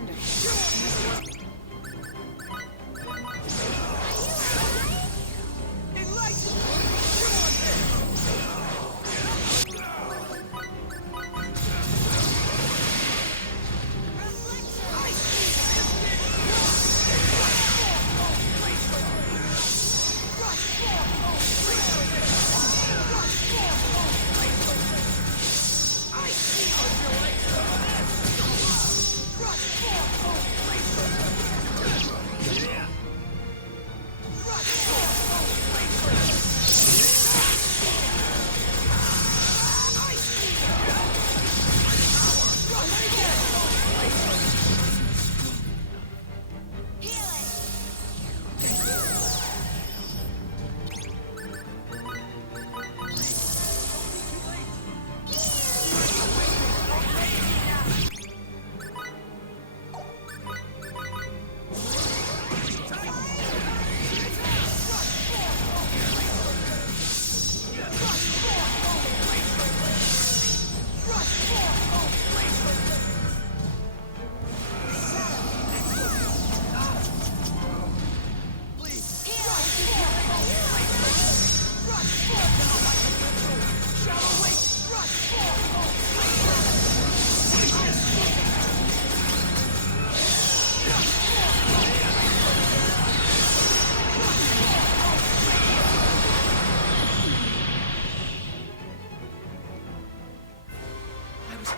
thunder.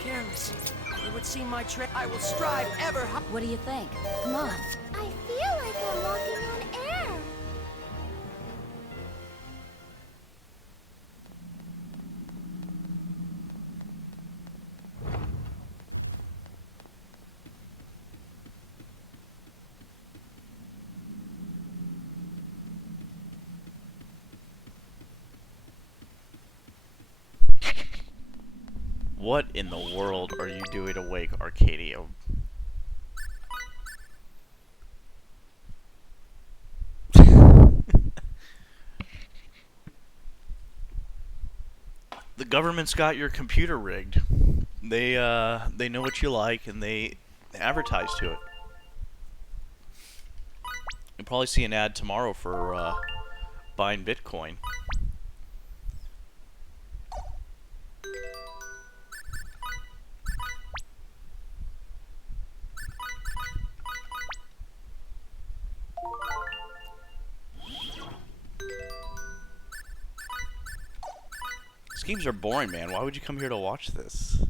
Careless. It would seem my trick. I will strive ever high. What do you think? Come on. I feel like I'm walking on air. What in the world are you doing awake, Arcadia? The government's got your computer rigged. They know what you like and they advertise to it. You'll probably see an ad tomorrow for buying Bitcoin. These games are boring, man. Why would you come here to watch this?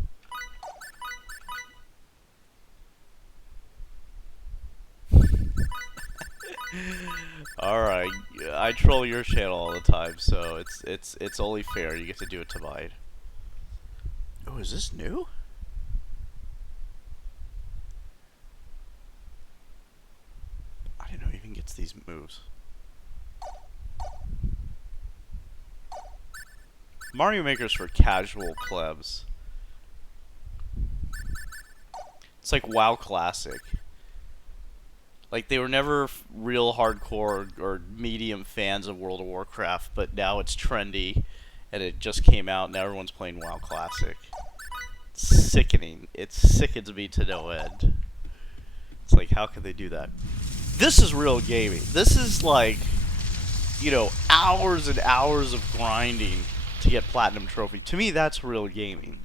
Alright, I troll your channel all the time, so it's only fair you get to do it to mine. Oh, is this new? I didn't know he even gets these moves. Mario Maker's for casual plebs. It's like WoW Classic. Like, they were never real hardcore or medium fans of World of Warcraft, but now it's trendy, and it just came out, and everyone's playing WoW Classic. It's sickening. It sickens me to no end. It's like, how could they do that? This is real gaming. This is like, you know, hours and hours of grinding to get Platinum Trophy. To me, that's real gaming.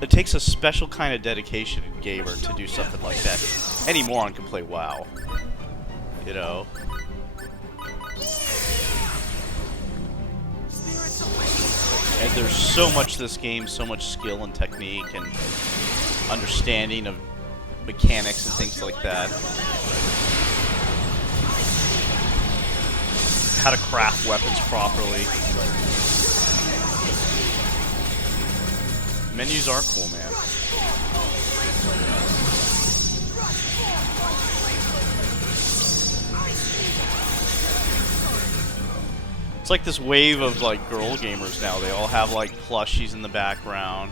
It takes a special kind of dedication and gamer to do something like that. Any moron can play WoW. You know? And there's so much to this game, so much skill and technique and understanding of mechanics and things like that. How to craft weapons properly. Menus are cool, man. It's like this wave of like girl gamers now. They all have like plushies in the background.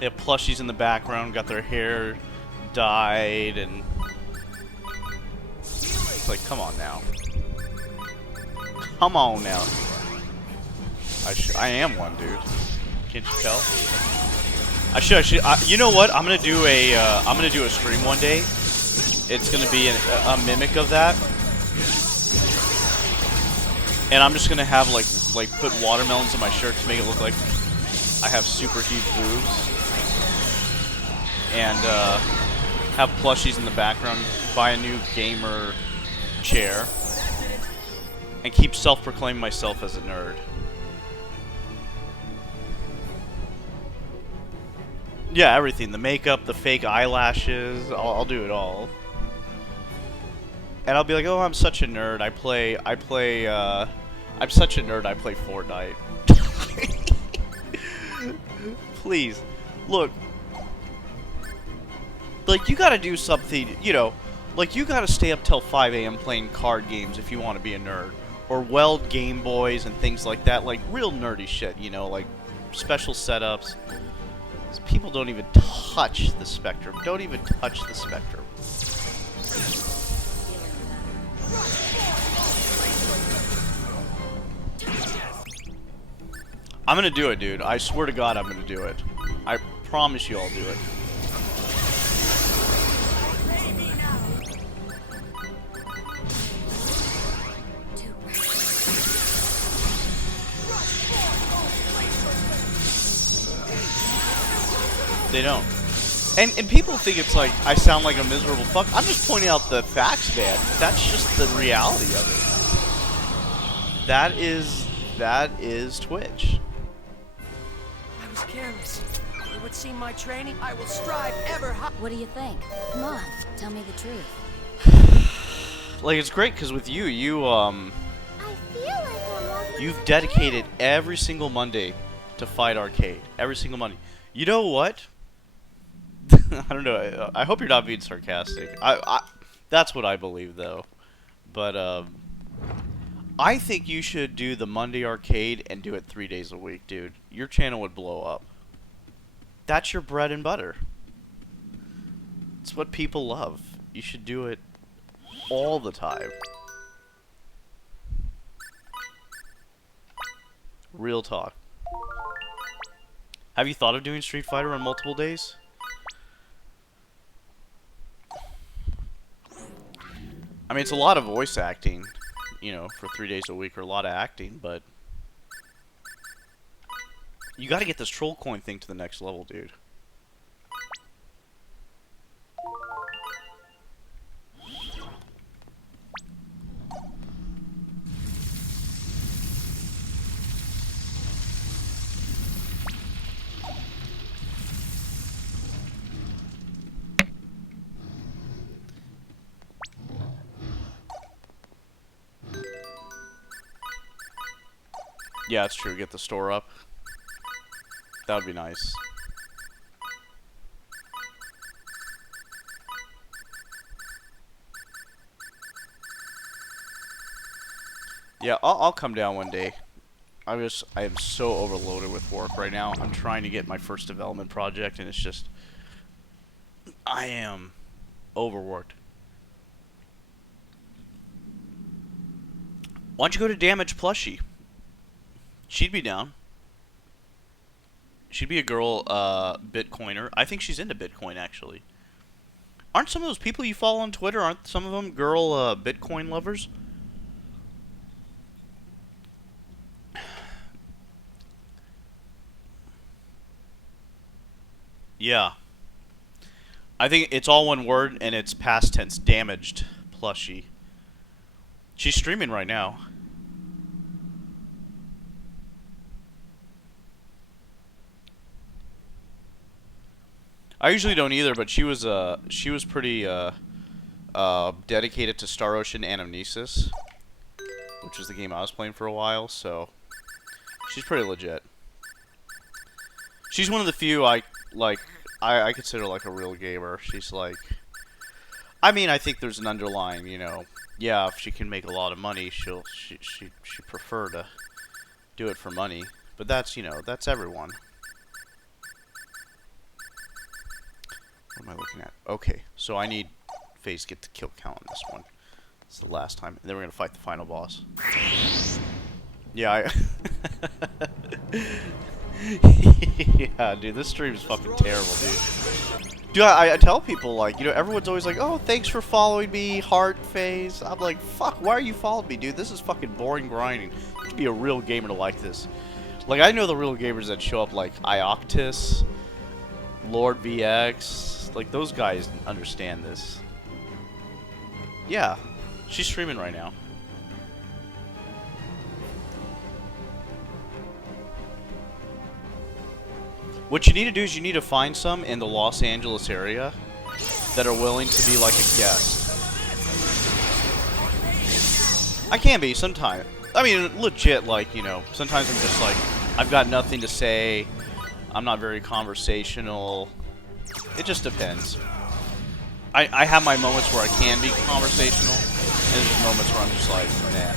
They have plushies in the background, got their hair dyed, and it's like, come on now. Come on now. I am one, dude. Can't you tell? You know what? I'm gonna do a stream one day. It's gonna be a mimic of that, and I'm just gonna have like put watermelons in my shirt to make it look like I have super huge boobs, and have plushies in the background. Buy a new gamer chair, and keep self-proclaiming myself as a nerd. Yeah, everything. The makeup, the fake eyelashes, I'll do it all. And I'll be like, oh, I'm such a nerd. I'm such a nerd, I play Fortnite. Please. Look. Like, you gotta do something, you know. Like, you gotta stay up till 5 a.m. playing card games if you want to be a nerd. Or weld Game Boys and things like that. Like, real nerdy shit, you know, like special setups. People don't even touch the Spectrum. Don't even touch the Spectrum. I'm gonna do it, dude. I swear to God I'm gonna do it. I promise you I'll do it. They don't. And people think it's like I sound like a miserable fuck. I'm just pointing out the facts, man. That's just the reality of it. That is Twitch. I was careless. It would seem my training. I will strive ever high. What do you think? Come on, tell me the truth. Like, it's great because with you, I feel like I'm walking you've on dedicated air. every single Monday to Fight Arcade. Every single Monday. You know what? I don't know. I hope you're not being sarcastic. That's what I believe, though. But I think you should do the Monday Arcade and do it 3 days a week, dude. Your channel would blow up. That's your bread and butter. It's what people love. You should do it all the time. Real talk. Have you thought of doing Street Fighter on multiple days? I mean, it's a lot of voice acting, you know, for 3 days a week, or a lot of acting, but you gotta get this troll coin thing to the next level, dude. Yeah, it's true. Get the store up. That would be nice. Yeah, I'll come down one day. I am so overloaded with work right now. I'm trying to get my first development project, and it's just, I am overworked. Why don't you go to Damage Plushie? She'd be down. She'd be a girl, Bitcoiner. I think she's into Bitcoin, actually. Aren't some of those people you follow on Twitter, aren't some of them girl, Bitcoin lovers? Yeah. I think it's all one word, and it's past tense. Damaged Plushie. She's streaming right now. I usually don't either, but she was pretty dedicated to Star Ocean Anamnesis, which was the game I was playing for a while. So she's pretty legit. She's one of the few I consider like a real gamer. She's like, I mean, I think there's an underlying, you know, yeah, if she can make a lot of money, she prefer to do it for money. But that's, you know, that's everyone. What am I looking at? Okay, so I need FaZe to get the kill count on this one. It's the last time. And then we're gonna fight the final boss. Yeah, yeah, dude, this stream is fucking terrible, dude. Dude, I tell people, like, you know, everyone's always like, oh, thanks for following me, heart FaZe. I'm like, fuck, why are you following me, dude? This is fucking boring grinding. You have to be a real gamer to like this. Like, I know the real gamers that show up, like Ioctis, Lord VX, like, those guys understand this. Yeah, she's streaming right now. What you need to do is you need to find some in the Los Angeles area that are willing to be like a guest. I can be sometimes. I mean, legit, like, you know, sometimes I'm just like, I've got nothing to say. I'm not very conversational. It just depends. I have my moments where I can be conversational, and there's moments where I'm just like, nah.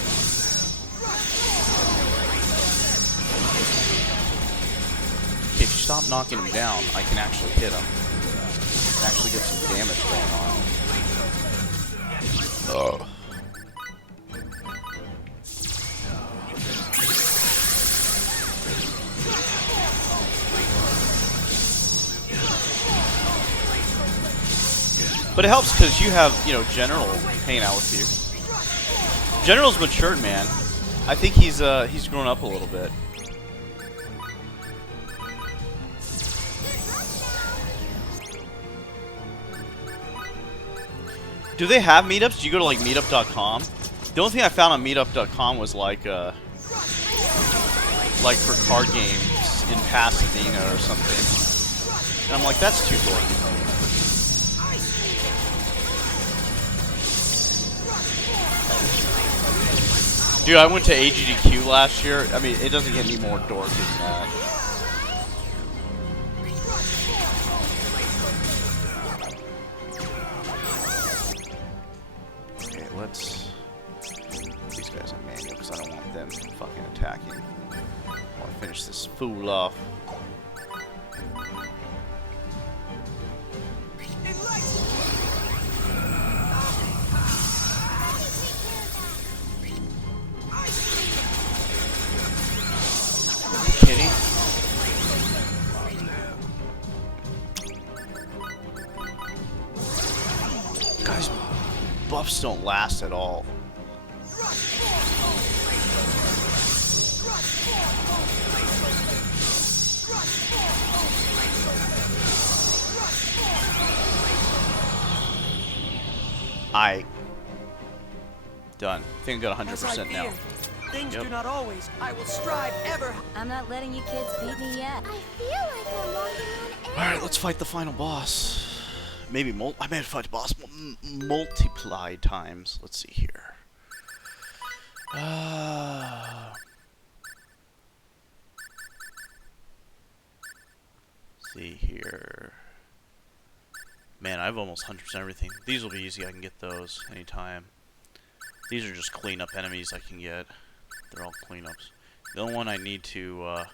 Okay, if you stop knocking him down, I can actually hit him. And actually get some damage going on. Oh. But it helps because you have, you know, General hanging out with you. General's matured, man. I think he's grown up a little bit. Do they have meetups? Do you go to like meetup.com? The only thing I found on meetup.com was like for card games in Pasadena or something. And I'm like, that's too dorky. Dude, I went to AGDQ last year. I mean, it doesn't get any more dorky than that. Okay, let's... These guys on manual, because I don't want them fucking attacking. I want to finish this fool off. Kitty. Guys, buffs don't last at all. Done. I think I got 100% now. Things do not always. I will strive ever. I'm not letting you kids beat me yet. I feel like I'm walking on air. Alright, let's fight the final boss. Maybe I may have to fight the boss multiplied times. Let's see here. See here. Man, I have almost 100% everything. These will be easy. I can get those anytime. These are just cleanup enemies I can get. They're all cleanups. The only one I need to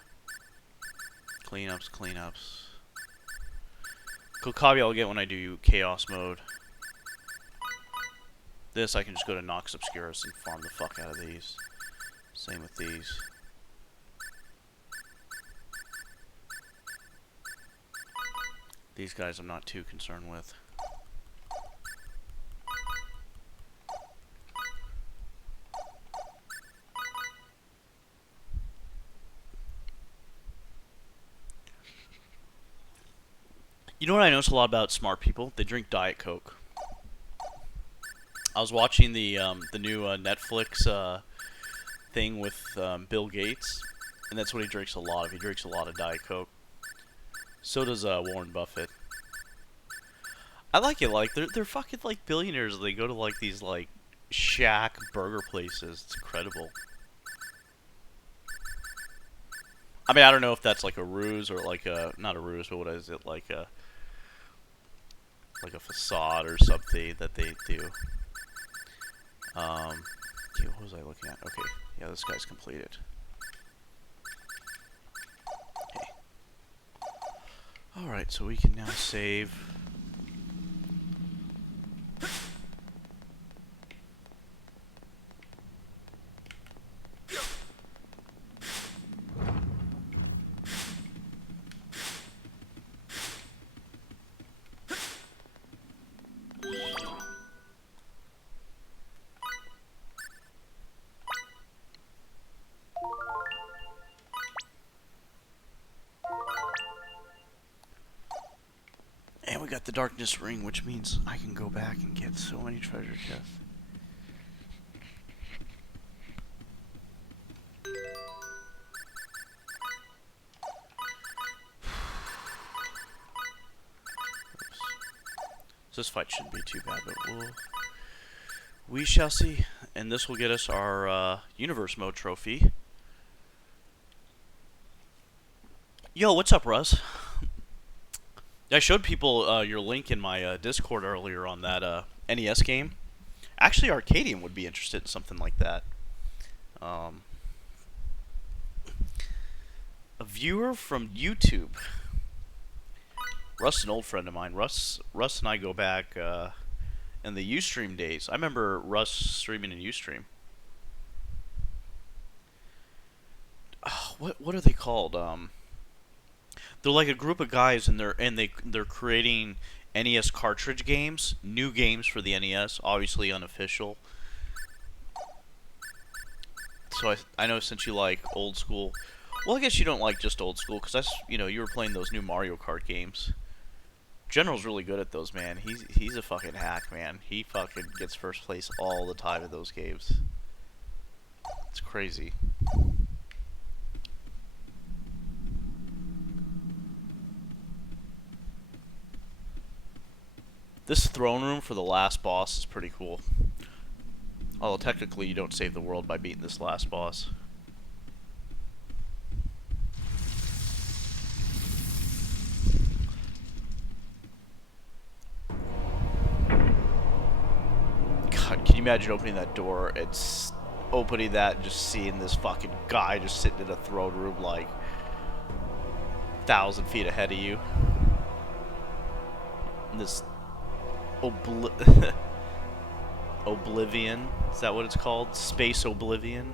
cleanups. Kokabi I'll get when I do Chaos mode. This I can just go to Nox Obscurus and farm the fuck out of these. Same with these. These guys I'm not too concerned with. You know what I notice a lot about smart people? They drink Diet Coke. I was watching the new Netflix thing with Bill Gates, and that's what he drinks a lot of. He drinks a lot of Diet Coke. So does Warren Buffett. I like it. Like they're fucking like billionaires. They go to like these like shack burger places. It's incredible. I mean, I don't know if that's like a ruse or like a not a ruse, but what is it like a facade or something that they do. Okay, what was I looking at? Okay, yeah, this guy's completed. Okay. Alright, so we can now save. we got the Darkness Ring, which means I can go back and get so many treasure chests. So this fight shouldn't be too bad, but we shall see. And this will get us our Universe Mode trophy. Yo, what's up, Russ? I showed people your link in my Discord earlier on that NES game. Actually, Arcadium would be interested in something like that. A viewer from YouTube. Russ, an old friend of mine. Russ and I go back in the Ustream days. I remember Russ streaming in Ustream. What are they called? They're like a group of guys, and they're creating NES cartridge games, new games for the NES, obviously unofficial. So I know since you like old school, well, I guess you don't like just old school, because that's, you know, you were playing those new Mario Kart games. General's really good at those, man. He's a fucking hack, man. He fucking gets first place all the time in those games. It's crazy. This throne room for the last boss is pretty cool. Although technically you don't save the world by beating this last boss. God, can you imagine opening that door and opening that and just seeing this fucking guy just sitting in a throne room like 1,000 feet ahead of you? And this Oblivion, is that what it's called? Space Oblivion?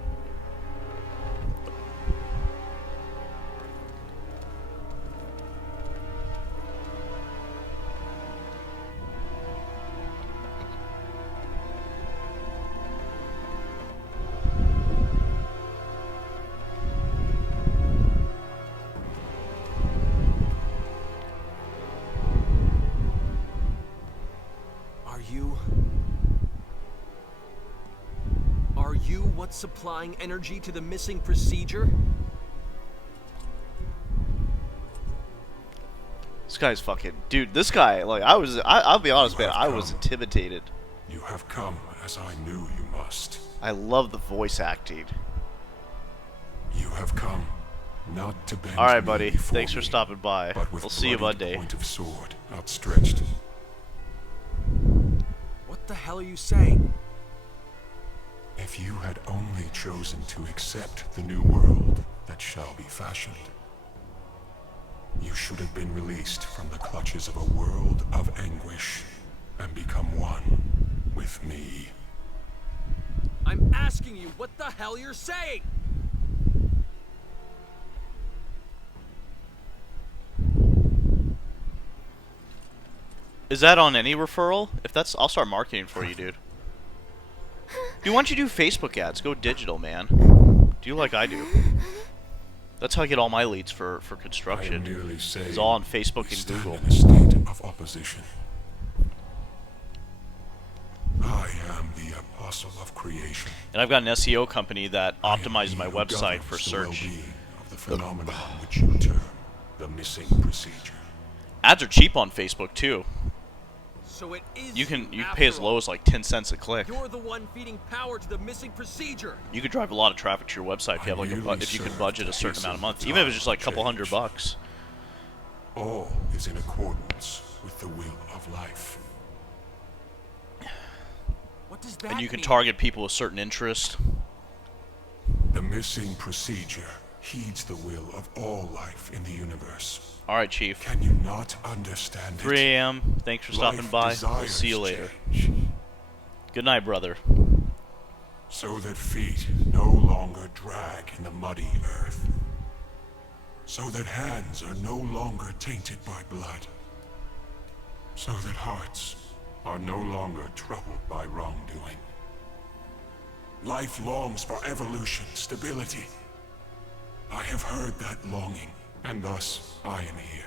Are you what's supplying energy to the missing procedure? This guy's fucking... Dude, this guy, like, I'll be honest, man, I was intimidated. You have come as I knew you must. I love the voice acting. You have come not to bend Alright, me buddy. before Thanks for me, stopping by. but with We'll see you bloodied Monday. point of sword outstretched. What the hell are you saying? If you had only chosen to accept the new world that shall be fashioned, you should have been released from the clutches of a world of anguish and become one with me. I'm asking you what the hell you're saying! Is that on any referral? If that's, I'll start marketing for you, dude. Dude, why don't you do Facebook ads? Go digital, man. Do like I do. That's how I get all my leads for I am construction. merely saying It's all on Facebook we and stand Google. in a state of opposition. I am the apostle of creation. And I've got an SEO company that I am optimizes he my who website governs for the search. well-being of the phenomenon which you term the missing procedure. Ads are cheap on Facebook too. So it is You can after pay as all. low as like 10 cents a click. You're the one feeding power to the missing procedure. You could drive a lot of traffic to your website if you have like if you could budget a certain amount a month, even if it's just like a couple $100. All is in accordance with the will of life. What does that And you can mean? target people with certain interests. The missing procedure heeds the will of all life in the universe. All right, Chief. Can you not understand 3 it? a.m. Thanks for stopping Life by. We'll desires see you later. change, Good night, brother. so that feet no longer drag in the muddy earth. So that hands are no longer tainted by blood. So that hearts are no longer troubled by wrongdoing. Life longs for evolution, stability. I have heard that longing, and thus I am here.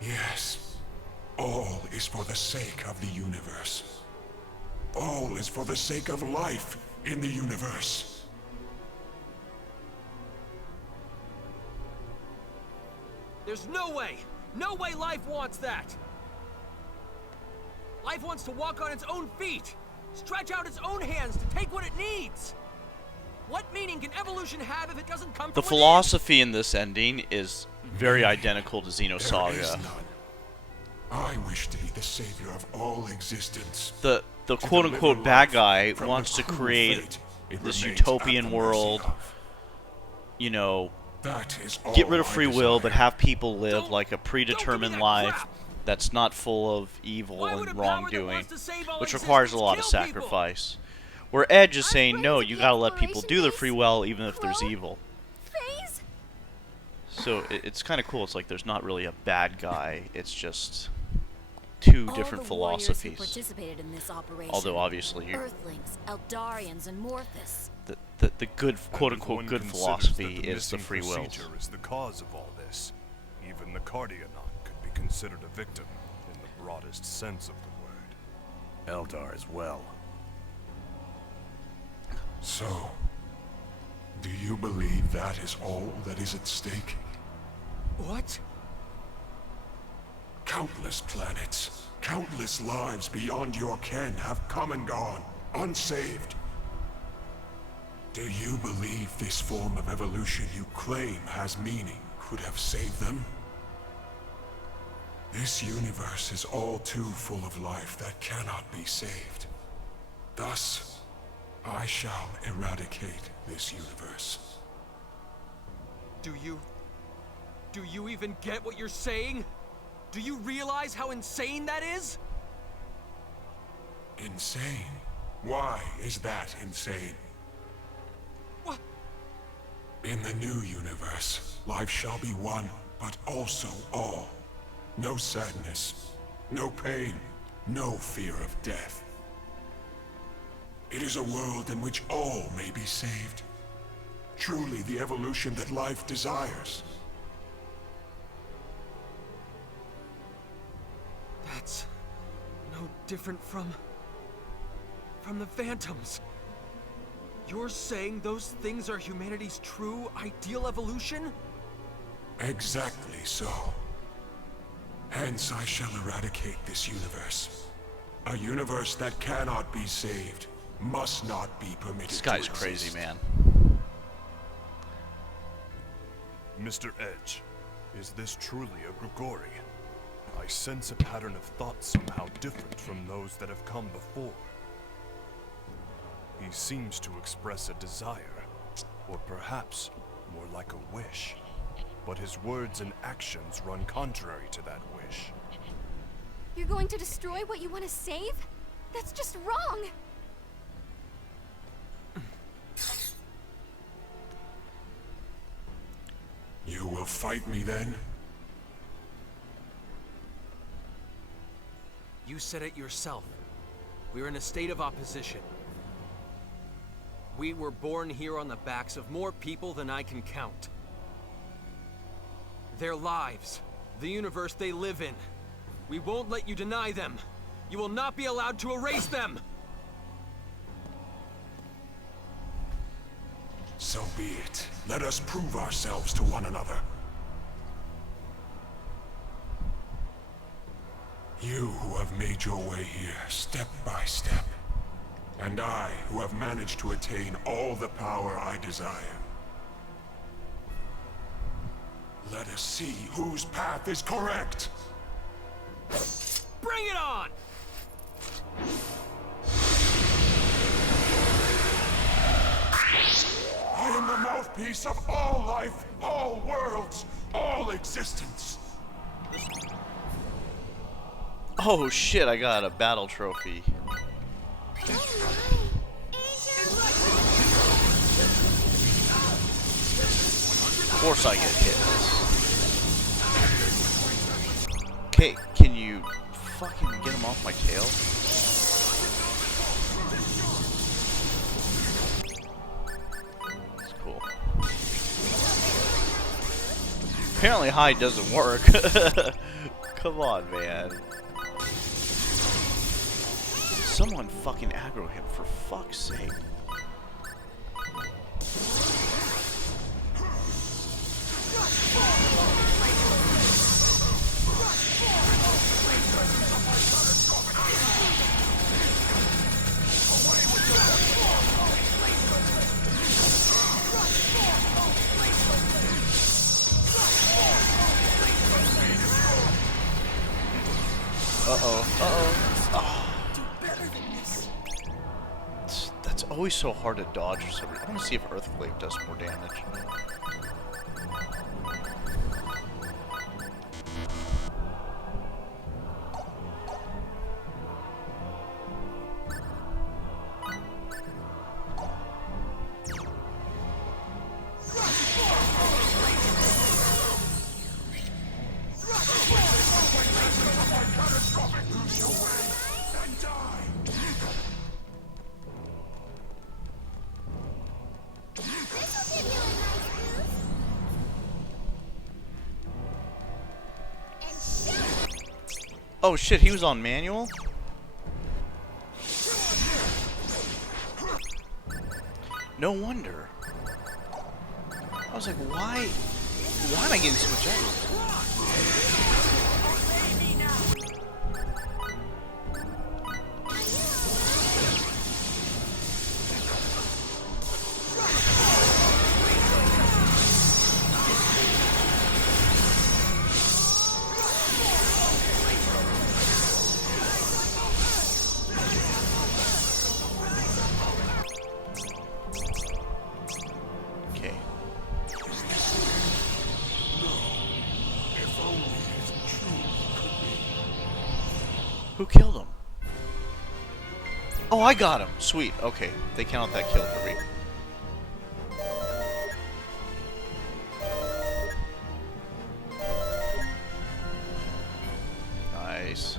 Yes, all is for the sake of the universe. All is for the sake of life in the universe. There's no way life wants that! Life wants to walk on its own feet, stretch out its own hands to take what it needs! What meaning can evolution have if it doesn't come The from within? philosophy in this ending is very identical to There is Xenosaga. none. I wish to be the savior of all existence. The To quote-unquote deliver bad life guy from wants the to cruel create fate it this remains utopian at the world, mercy of. you know, That is all get rid of I free will, but desire. have people live Don't- like a don't give me predetermined that life crap. that's not full of evil Why would and a power that wrongdoing, wants to save all which requires a existence lot of kill people? sacrifice. Where Edge is Our saying, friends no, of you the gotta let people exploration do their base, free will even if there's Clone, evil. Phase? So it's kind of cool. It's like there's not really a bad guy. It's just two All different the warriors who philosophies. participated in this operation. Although obviously Earthlings, Eldarians, and Morphus. the good And quote-unquote if one good considers philosophy that the is the missing free will. procedure is the cause of all this, even the Cardionaut could be considered a victim in the broadest sense of the word. Eldar as well. So, do you believe that is all that is at stake? What? Countless planets, countless lives beyond your ken have come and gone, unsaved. Do you believe this form of evolution you claim has meaning could have saved them? This universe is all too full of life that cannot be saved. Thus, I shall eradicate this universe. Do you even get what you're saying? Do you realize how insane that is? Insane? Why is that insane? What? In the new universe, life shall be one, but also all. No sadness, no pain, no fear of death. It is a world in which all may be saved. Truly the evolution that life desires. That's no different from the Phantoms. You're saying those things are humanity's true, ideal evolution? Exactly so. Hence I shall eradicate this universe. A universe that cannot be saved, must not be permitted This guy's to crazy, exist. man. Mr. Edge, is this truly a Grigori? I sense a pattern of thought somehow different from those that have come before. He seems to express a desire, or perhaps more like a wish. But his words and actions run contrary to that wish. You're going to destroy what you want to save? That's just wrong! You will fight me then? You said it yourself. We're in a state of opposition. We were born here on the backs of more people than I can count. Their lives, the universe they live in. We won't let you deny them. You will not be allowed to erase them! So be it. Let us prove ourselves to one another. You who have made your way here step by step. And I who have managed to attain all the power I desire. Let us see whose path is correct. Bring it on! I am the mouthpiece of all life, all worlds, all existence. Oh shit, I got a battle trophy. Of course I get hit. Okay, can you fucking get him off my tail? That's cool. Apparently high doesn't work. Come on, man. Someone fucking aggro him, for fuck's sake. That's always so hard to dodge for some reason. I want to see if Earthquake does more damage. Oh shit, he was on manual? No wonder. I was like, why am I getting so much aggro? Okay. Who killed him? Oh, I got him. Sweet. Okay, they count that kill for me. Nice.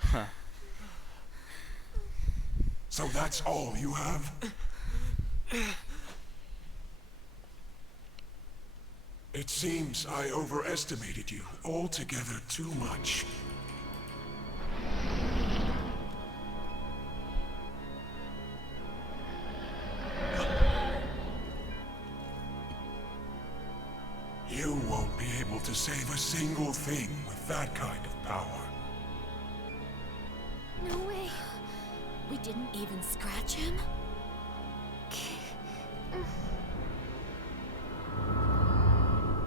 Huh. So that's all you have? It seems I overestimated you altogether too much. You won't be able to save a single thing with that kind of power. No way. We didn't even scratch him?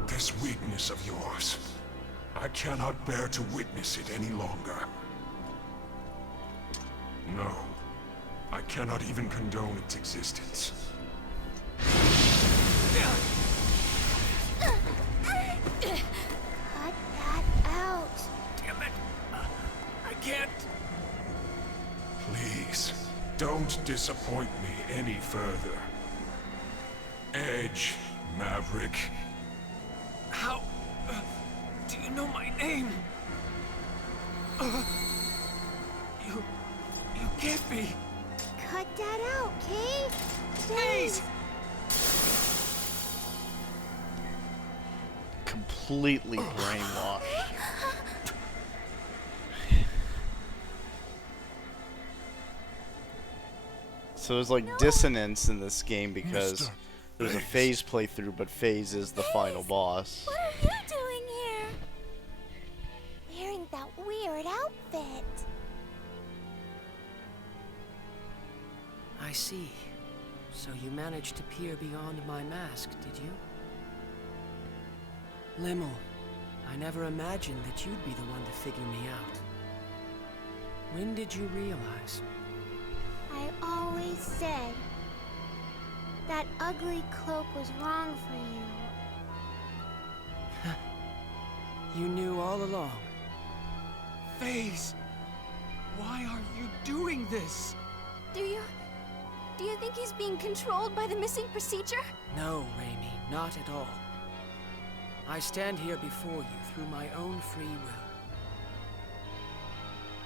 This weakness of yours, I cannot bear to witness it any longer. No, I cannot even condone its existence. Cut that out. Damn it! I can't. Please, don't disappoint me any further. Edge, Maverick. How do you know my name? You can't be. Cut that out, Kay. Please. Completely brainwashed. So there's like dissonance in this game because Mr. there's a phase playthrough, but phase is the final boss. What are you doing here? Wearing that weird outfit. I see. So you managed to peer beyond my mask, did you? Limmel, I never imagined that you'd be the one to figure me out. When did you realize? I always said that ugly cloak was wrong for you. You knew all along. FaZe, why are you doing this? Do you think he's being controlled by the missing procedure? No, Raimi, not at all. I stand here before you through my own free will.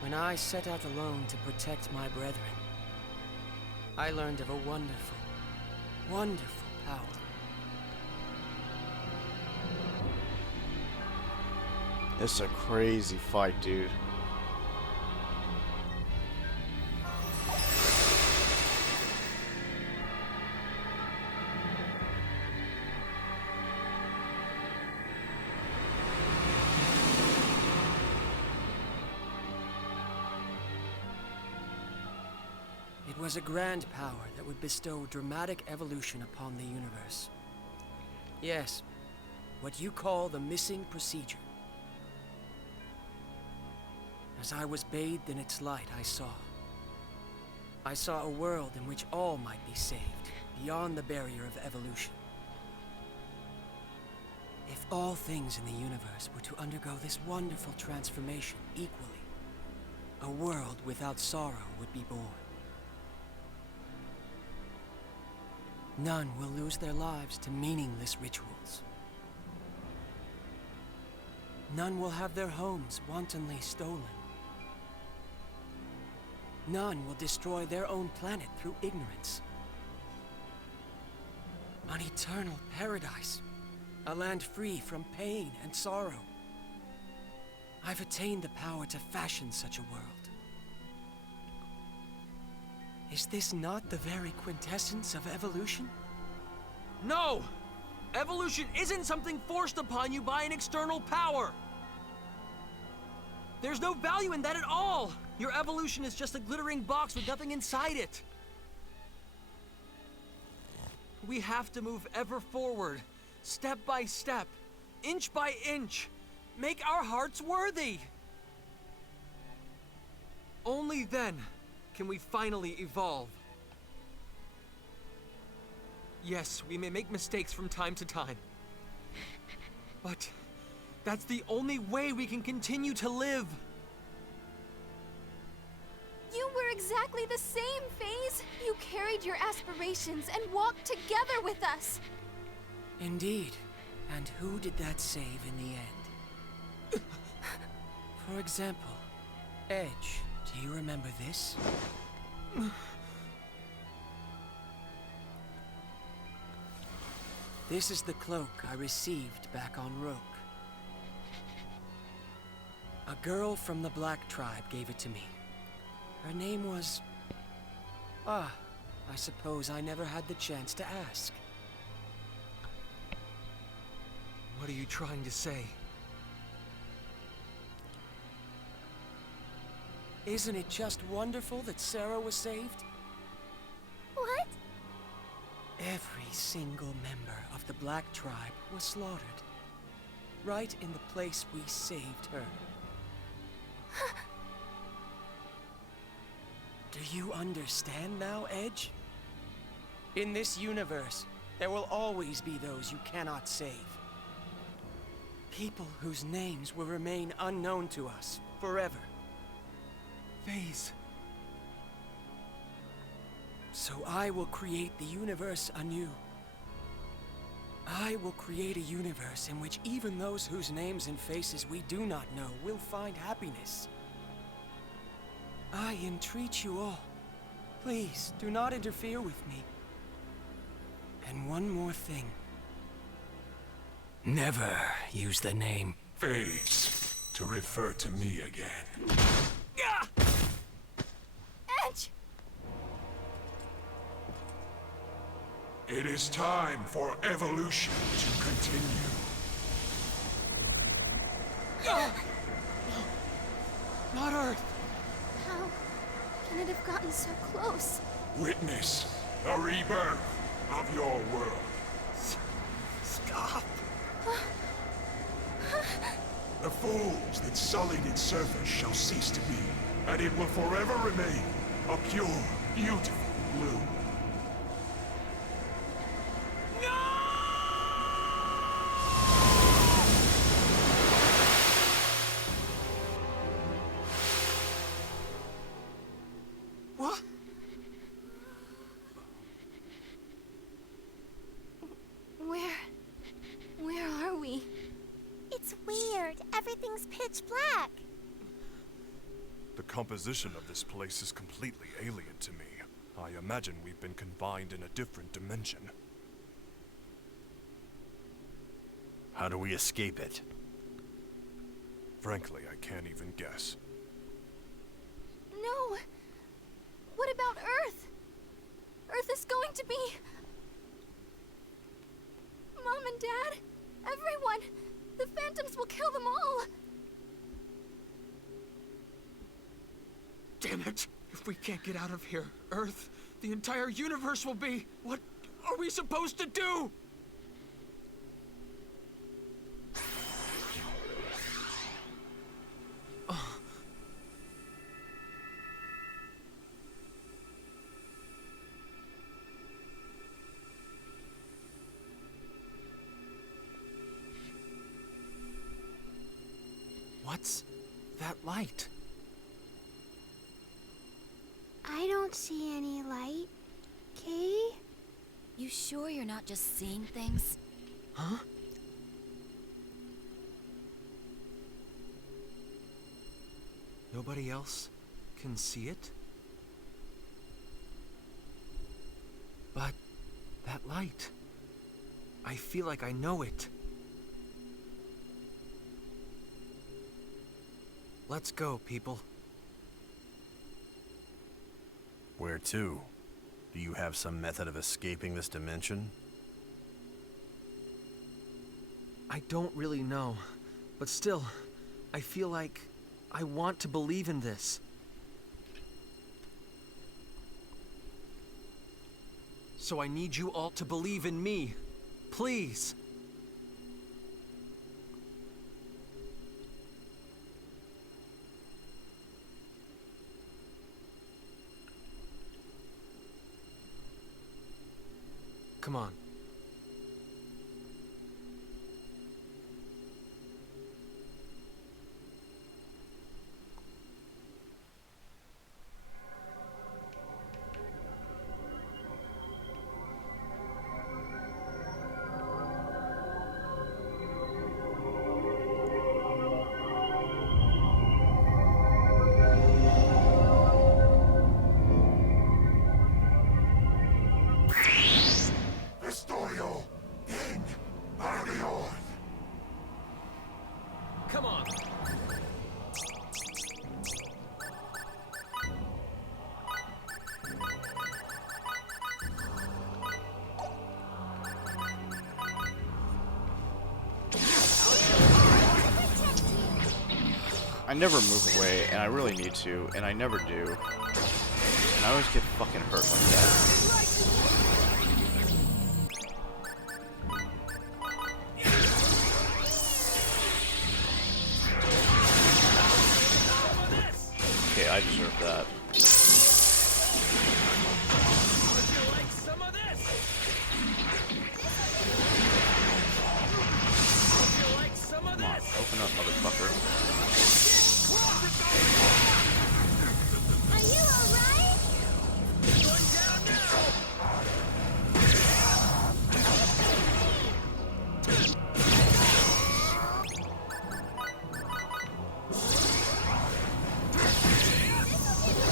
When I set out alone to protect my brethren, I learned of a wonderful, wonderful power. This is a crazy fight, dude. It was a grand power that would bestow dramatic evolution upon the universe. Yes, what you call the missing procedure. As I was bathed in its light, I saw a world in which all might be saved, beyond the barrier of evolution. If all things in the universe were to undergo this wonderful transformation equally, a world without sorrow would be born. None will lose their lives to meaningless rituals. None will have their homes wantonly stolen. None will destroy their own planet through ignorance. An eternal paradise, a land free from pain and sorrow. I've attained the power to fashion such a world. Is this not the very quintessence of evolution? No! Evolution isn't something forced upon you by an external power! There's no value in that at all! Your evolution is just a glittering box with nothing inside it. We have to move ever forward, step by step, inch by inch. Make our hearts worthy! Only then can we finally evolve. Yes, we may make mistakes from time to time. But that's the only way we can continue to live. You were exactly the same, FaZe. You carried your aspirations and walked together with us. Indeed. And who did that save in the end? For example, Edge. Do you remember this? This is the cloak I received back on Roke. A girl from the Black Tribe gave it to me. Her name was... I suppose I never had the chance to ask. What are you trying to say? Isn't it just wonderful that Sarah was saved? What? Every single member of the Black Tribe was slaughtered. Right in the place we saved her. Do you understand now, Edge? In this universe, there will always be those you cannot save. People whose names will remain unknown to us forever. FaZe. So I will create the universe anew. I will create a universe in which even those whose names and faces we do not know will find happiness. I entreat you all, please do not interfere with me. And one more thing. Never use the name FaZe, to refer to me again. Edge! It is time for evolution to continue. Not Earth! How can it have gotten so close? Witness the rebirth of your world. Stop! The fools that sullied its surface shall cease to be, and it will forever remain a pure, beautiful blue. What? Where are we? It's weird. Everything's pitch black. The composition of this place is completely alien to me. I imagine we've been confined in a different dimension. How do we escape it? Frankly, I can't even guess. No. What about Earth? Earth is going to be... Mom and Dad, everyone. The Phantoms will kill them all. Damn it! If we can't get out of here, Earth, the entire universe will be... What are we supposed to do? What's that light? I don't see any light. Kay? You sure you're not just seeing things? Huh? Nobody else can see it? But that light, I feel like I know it. Let's go, people. Where to? Do you have some method of escaping this dimension? I don't really know, but still, I feel like I want to believe in this. So I need you all to believe in me. Please. Come on. Historio in Arion. Come on. I never move away, and I really need to, and I never do. And I always get fucking hurt like that. Okay, I deserve that. Come on, open up, motherfucker. Are you alright?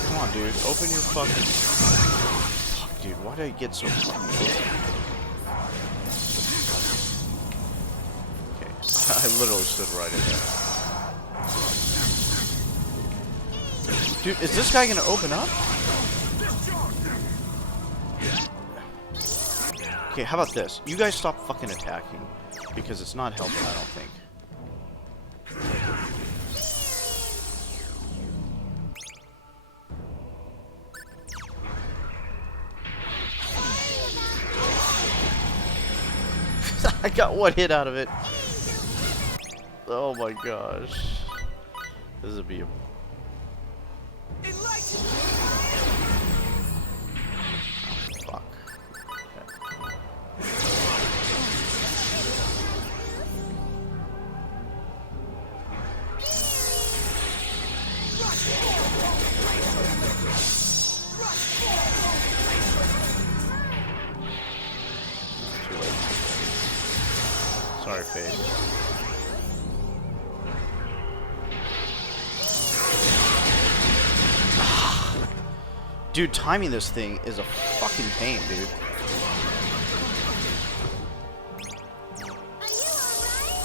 Come on, dude, open your fucking... Fuck, dude, why did I get so fucking close? Okay, I literally stood right in there. Dude, is this guy gonna open up? Okay, how about this? You guys stop fucking attacking, because it's not helping, I don't think. I got one hit out of it. Oh my gosh. This would be a... Fuck. Too late. Sorry, Faith. Dude, timing this thing is a fucking pain, dude. Are you alright?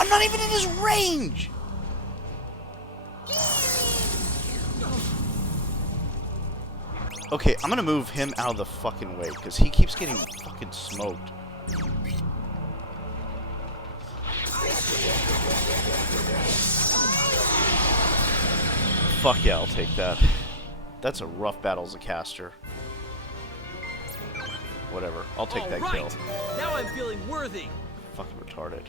I'm not even in his range! Okay, I'm gonna move him out of the fucking way, because he keeps getting fucking smoked. Fuck yeah, I'll take that. That's a rough battle as a caster. Whatever, I'll take that kill. Now I'm feeling worthy. Fucking retarded.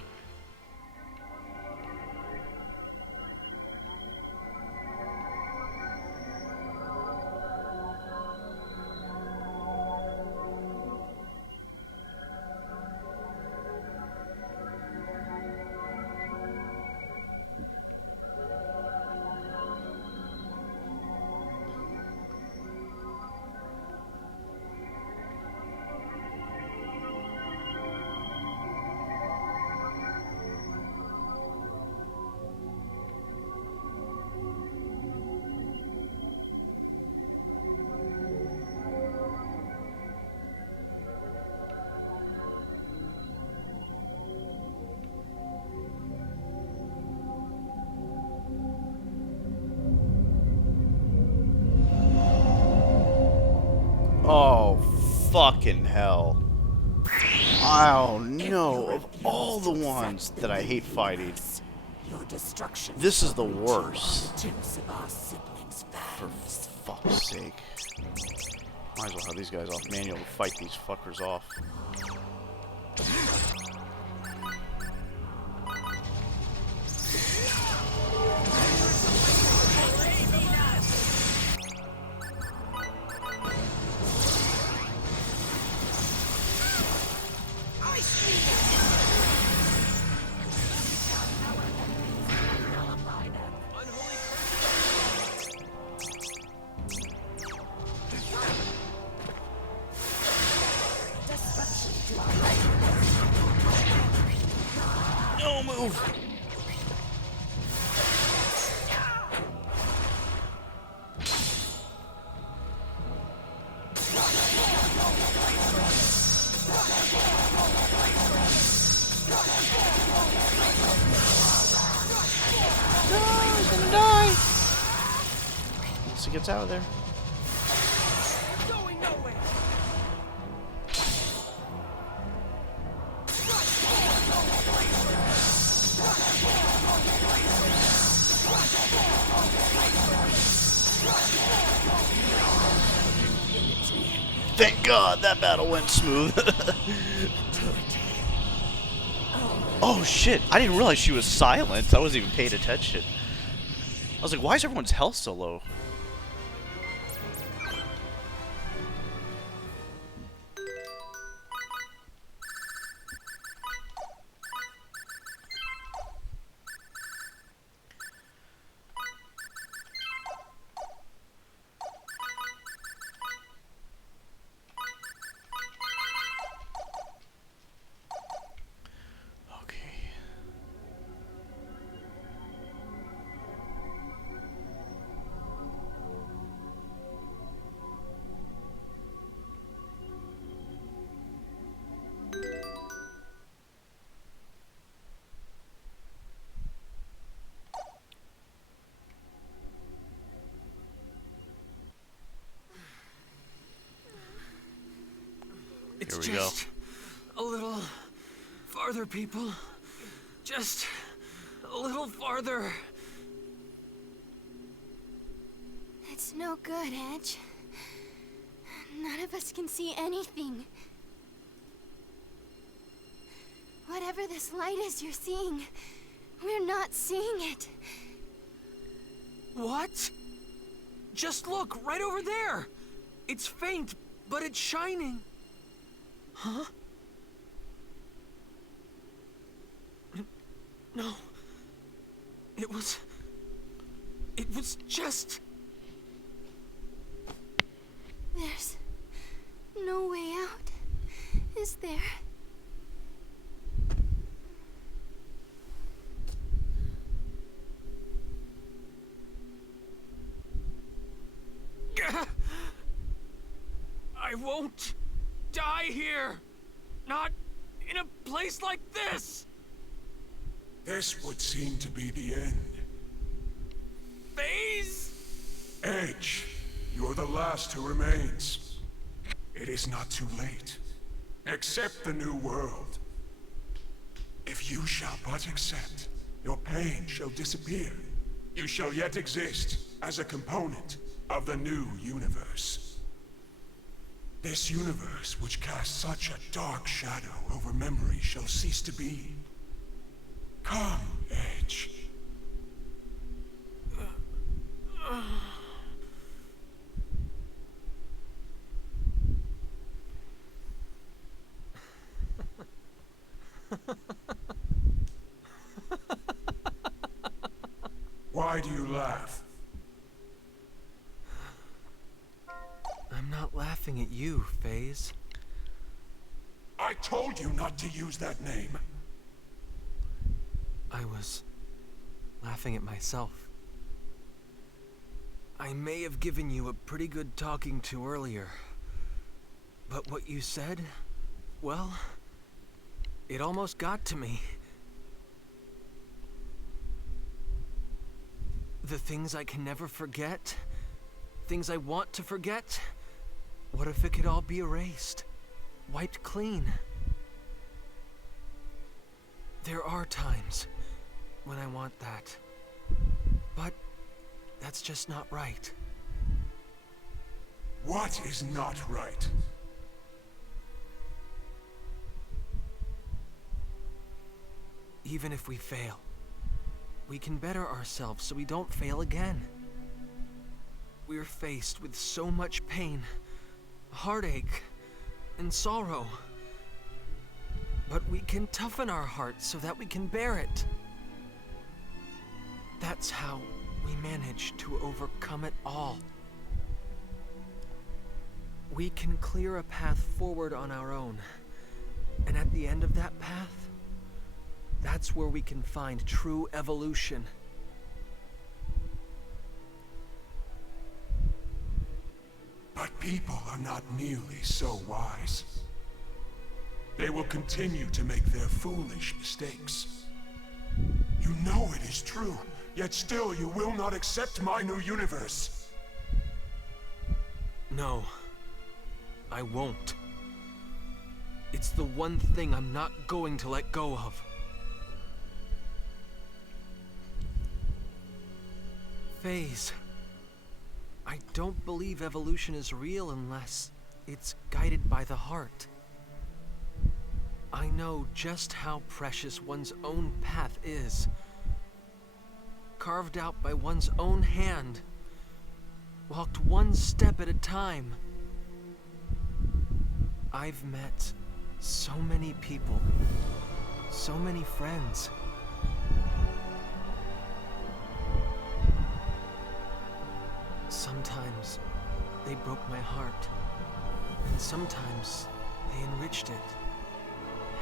Oh, fucking hell. Oh no, of all the ones that I hate fighting, this is the worst. For fuck's sake. Might as well have these guys off manual to fight these fuckers off. No move! No, he's gonna die! Once he gets out of there. Going nowhere. Thank God that battle went smooth. Oh shit, I didn't realize she was silent. I wasn't even paying attention. I was like, why is everyone's health so low? It's Here we go. just a little farther, people. Just a little farther. It's no good, Edge. None of us can see anything. Whatever this light is you're seeing, we're not seeing it. What? Just look, right over there. It's faint, but it's shining. Huh? No. It was just... There's no way out, is there? I won't die here. Not in a place like this. This would seem to be the end. Phase! Edge, you're the last who remains. It is not too late. Accept the new world. If you shall but accept, your pain shall disappear. You shall yet exist as a component of the new universe. This universe which casts such a dark shadow over memory shall cease to be. Come, Edge. Why do you laugh? I'm not laughing at you, Phase. I told you not to use that name. I was laughing at myself. I may have given you a pretty good talking to earlier, but what you said, well, it almost got to me. The things I can never forget, things I want to forget, what if it could all be erased, wiped clean? There are times when I want that, but that's just not right. What is not right? Even if we fail, we can better ourselves so we don't fail again. We're faced with so much pain, heartache, and sorrow. But we can toughen our hearts so that we can bear it. That's how we manage to overcome it all. We can clear a path forward on our own, and at the end of that path, that's where we can find true evolution. But people are not nearly so wise. They will continue to make their foolish mistakes. You know it is true, yet still you will not accept my new universe. No, I won't. It's the one thing I'm not going to let go of. Phase, I don't believe evolution is real unless it's guided by the heart. I know just how precious one's own path is. Carved out by one's own hand. Walked one step at a time. I've met so many people. So many friends. Sometimes they broke my heart, and sometimes they enriched it,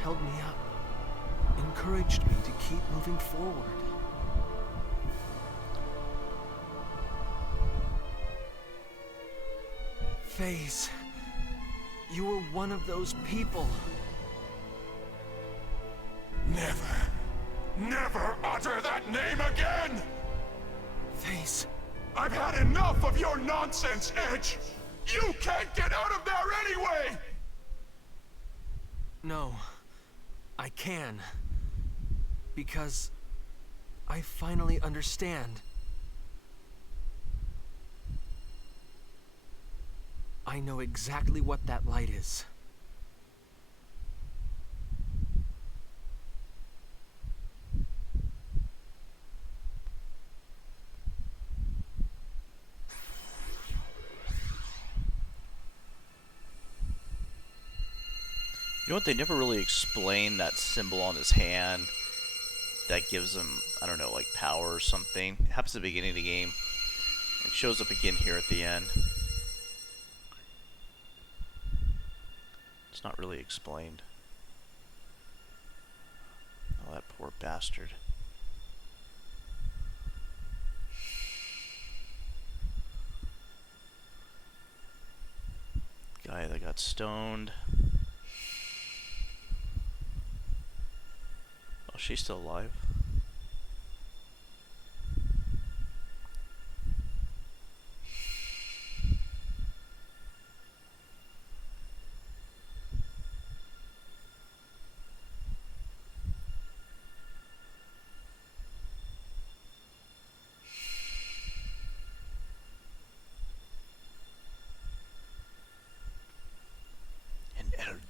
held me up, encouraged me to keep moving forward. Phase, you were one of those people. Never utter that name again! Phase. I've had enough of your nonsense, Edge! You can't get out of there anyway! No, I can. Because I finally understand. I know exactly what that light is. You know what? They never really explain that symbol on his hand that gives him, I don't know, like power or something. It happens at the beginning of the game. It shows up again here at the end. It's not really explained. Oh, that poor bastard. Guy that got stoned. Oh, she's still alive.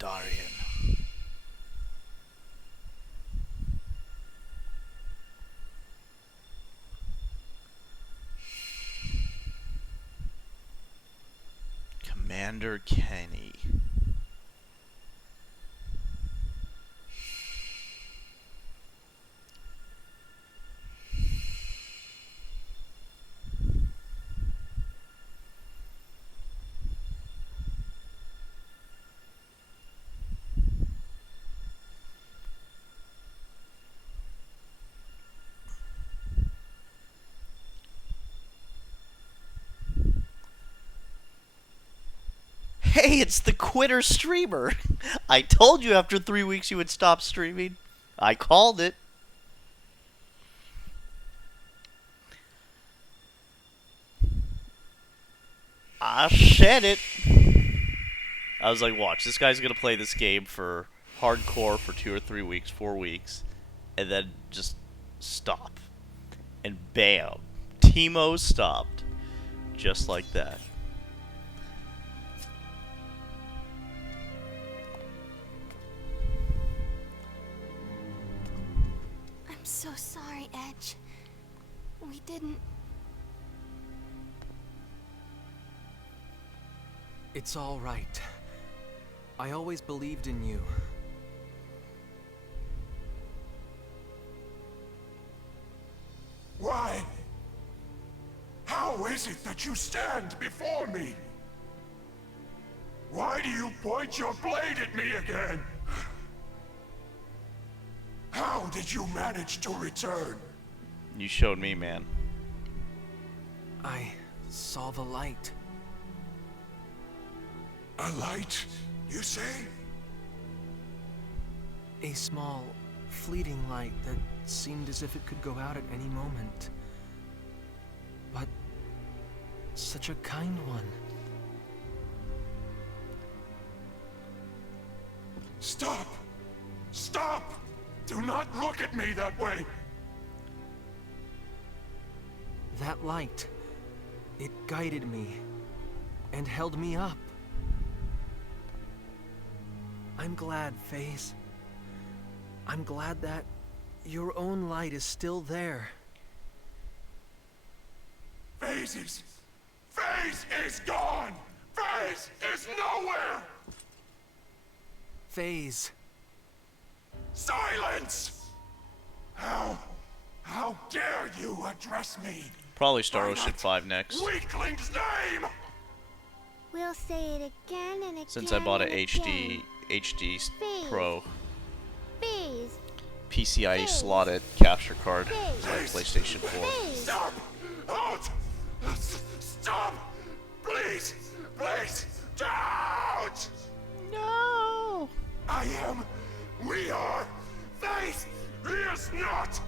Darian. Commander Kenny. Hey, it's the quitter streamer. I told you after 3 weeks you would stop streaming. I called it. I said it. I was like, watch, this guy's going to play this game for hardcore for 2 or 3 weeks, 4 weeks, and then just stop. And bam, Teemo stopped. Just like that. I'm so sorry, Edge. We didn't... It's all right. I always believed in you. Why? How is it that you stand before me? Why do you point your blade at me again? How did you manage to return? You showed me, man. I saw the light. A light, you say? A small, fleeting light that seemed as if it could go out at any moment. But such a kind one. Stop! Stop! Do not look at me that way! That light, it guided me and held me up. I'm glad, FaZe. I'm glad that your own light is still there. FaZe is gone! FaZe is nowhere! FaZe. Silence! How dare you address me? Probably Star by Ocean that 5 next. Weakling's name! We'll say it again and again. Since I bought an and again. HD FaZe. Pro FaZe. PCIe FaZe. slotted capture card FaZe. on PlayStation 4. FaZe. Stop! Out! Stop! Please! Please! Don't! No! We are! FaZe is not!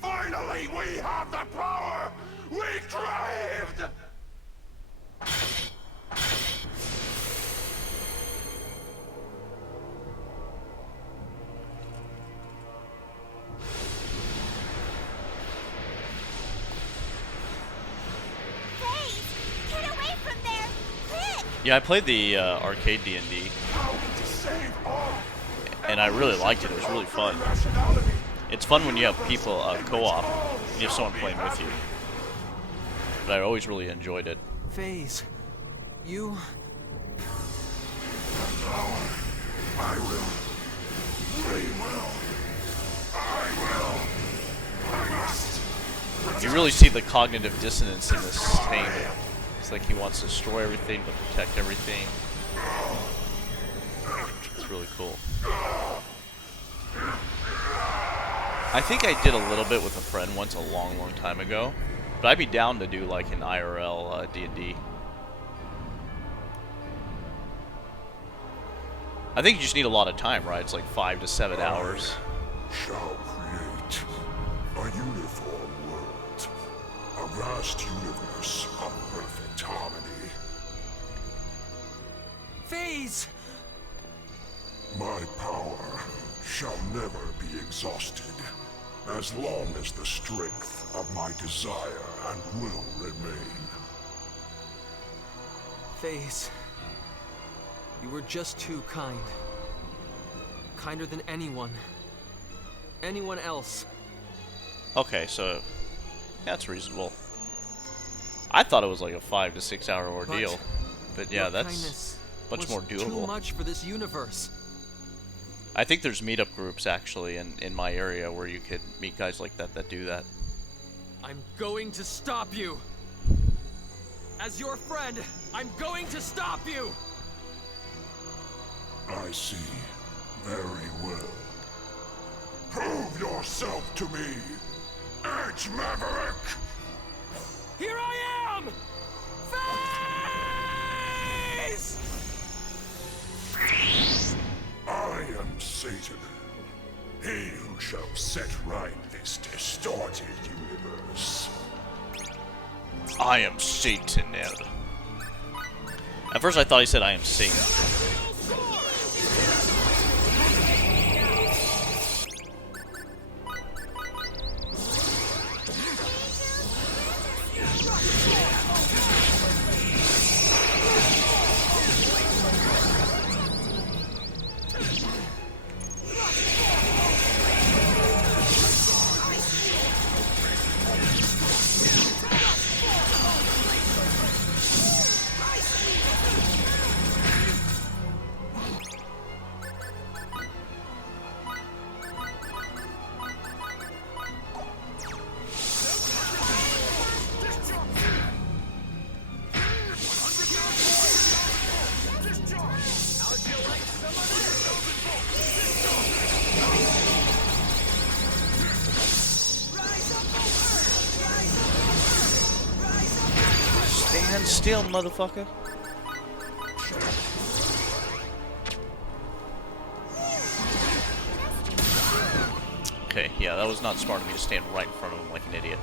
Finally, we have the power we craved! FaZe, get away from there! Quick! Yeah, I played the arcade D&D, To save all and I really liked it. It was really fun. rationality! It's fun when you have people co-op, and you have someone playing with you. But I always really enjoyed it. FaZe, you... I will. We will. I will. I must. You really see the cognitive dissonance in this thing. It's like he wants to destroy everything but protect everything. It's really cool. I think I did a little bit with a friend once a long time ago. But I'd be down to do like an IRL D&D. I think you just need a lot of time, right? It's like 5 to 7 hours. Shall create a uniform world, a vast universe of perfect harmony. FaZe! My power shall never be exhausted, as long as the strength of my desire and will remain. FaZe, You were just too kind. Kinder than anyone. Anyone else. Okay, so that's reasonable. I thought it was like a 5 to 6 hour ordeal, but yeah, Your that's kindness much was more Too doable. much for this universe. I think there's meetup groups actually in my area where you could meet guys like that do that. I'm going to stop you. As your friend, I'm going to stop you. I see. Very well. Prove yourself to me, Edge Maverick! Here I am! Phase! I am Satan, he who shall set right this distorted universe. I am Satan. At first I thought he said I am Satan. Stand still, motherfucker. Okay, yeah, that was not smart of me to stand right in front of him like an idiot.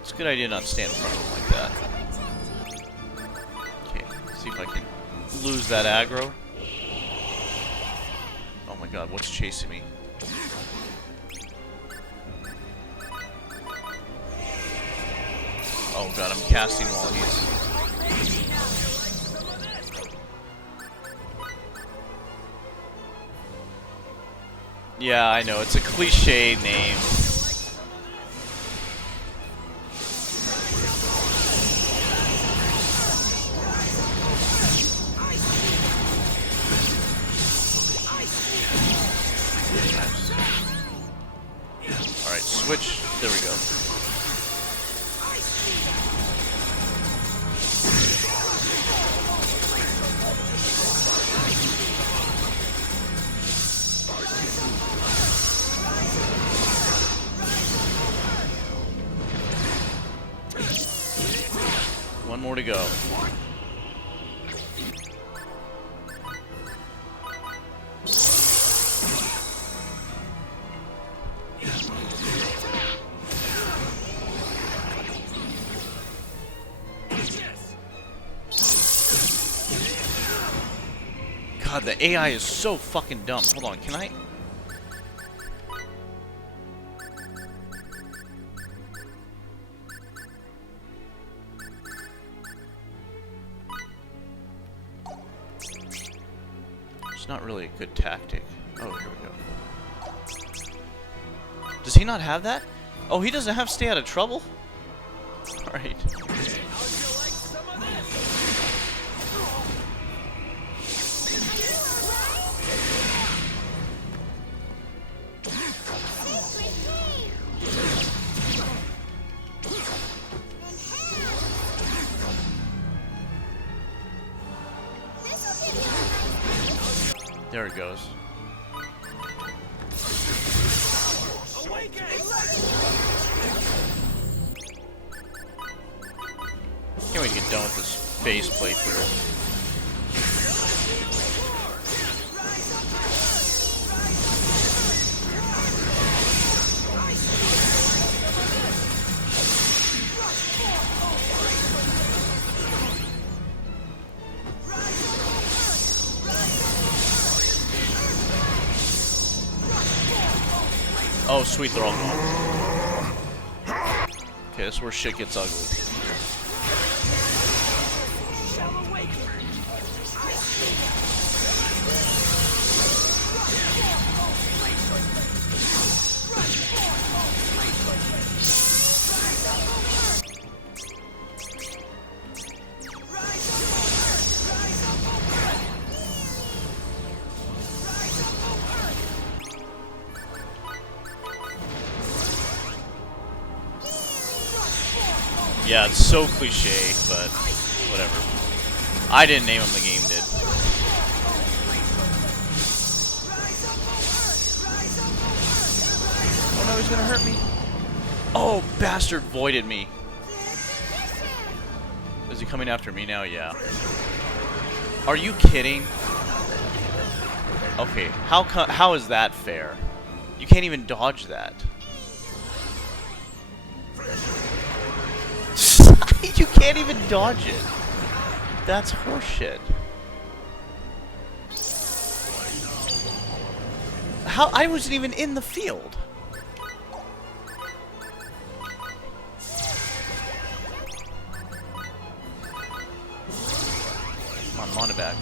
It's a good idea not to stand in front of him like that. Okay, see if I can lose that aggro. Oh my god, what's chasing me? Oh god, I'm casting while he's... Yeah, I know, it's a cliche name. Alright, switch. There we go. One more to go. God, the AI is so fucking dumb. Hold on, can I... It's not really a good tactic. Oh, here we go. Does he not have that? Oh, he doesn't have stay out of trouble? Alright. There it goes. Can't wait to get done with this phase playthrough. Oh, sweet, they're all gone. Okay, this is where shit gets ugly. Yeah, it's so cliche, but whatever. I didn't name him, the game did. Oh no, he's gonna hurt me. Oh, bastard voided me. Is he coming after me now? Yeah. Are you kidding? Okay, how is that fair? You can't even dodge that. You can't even dodge it. That's horseshit. How? I wasn't even in the field. Come on, mana back.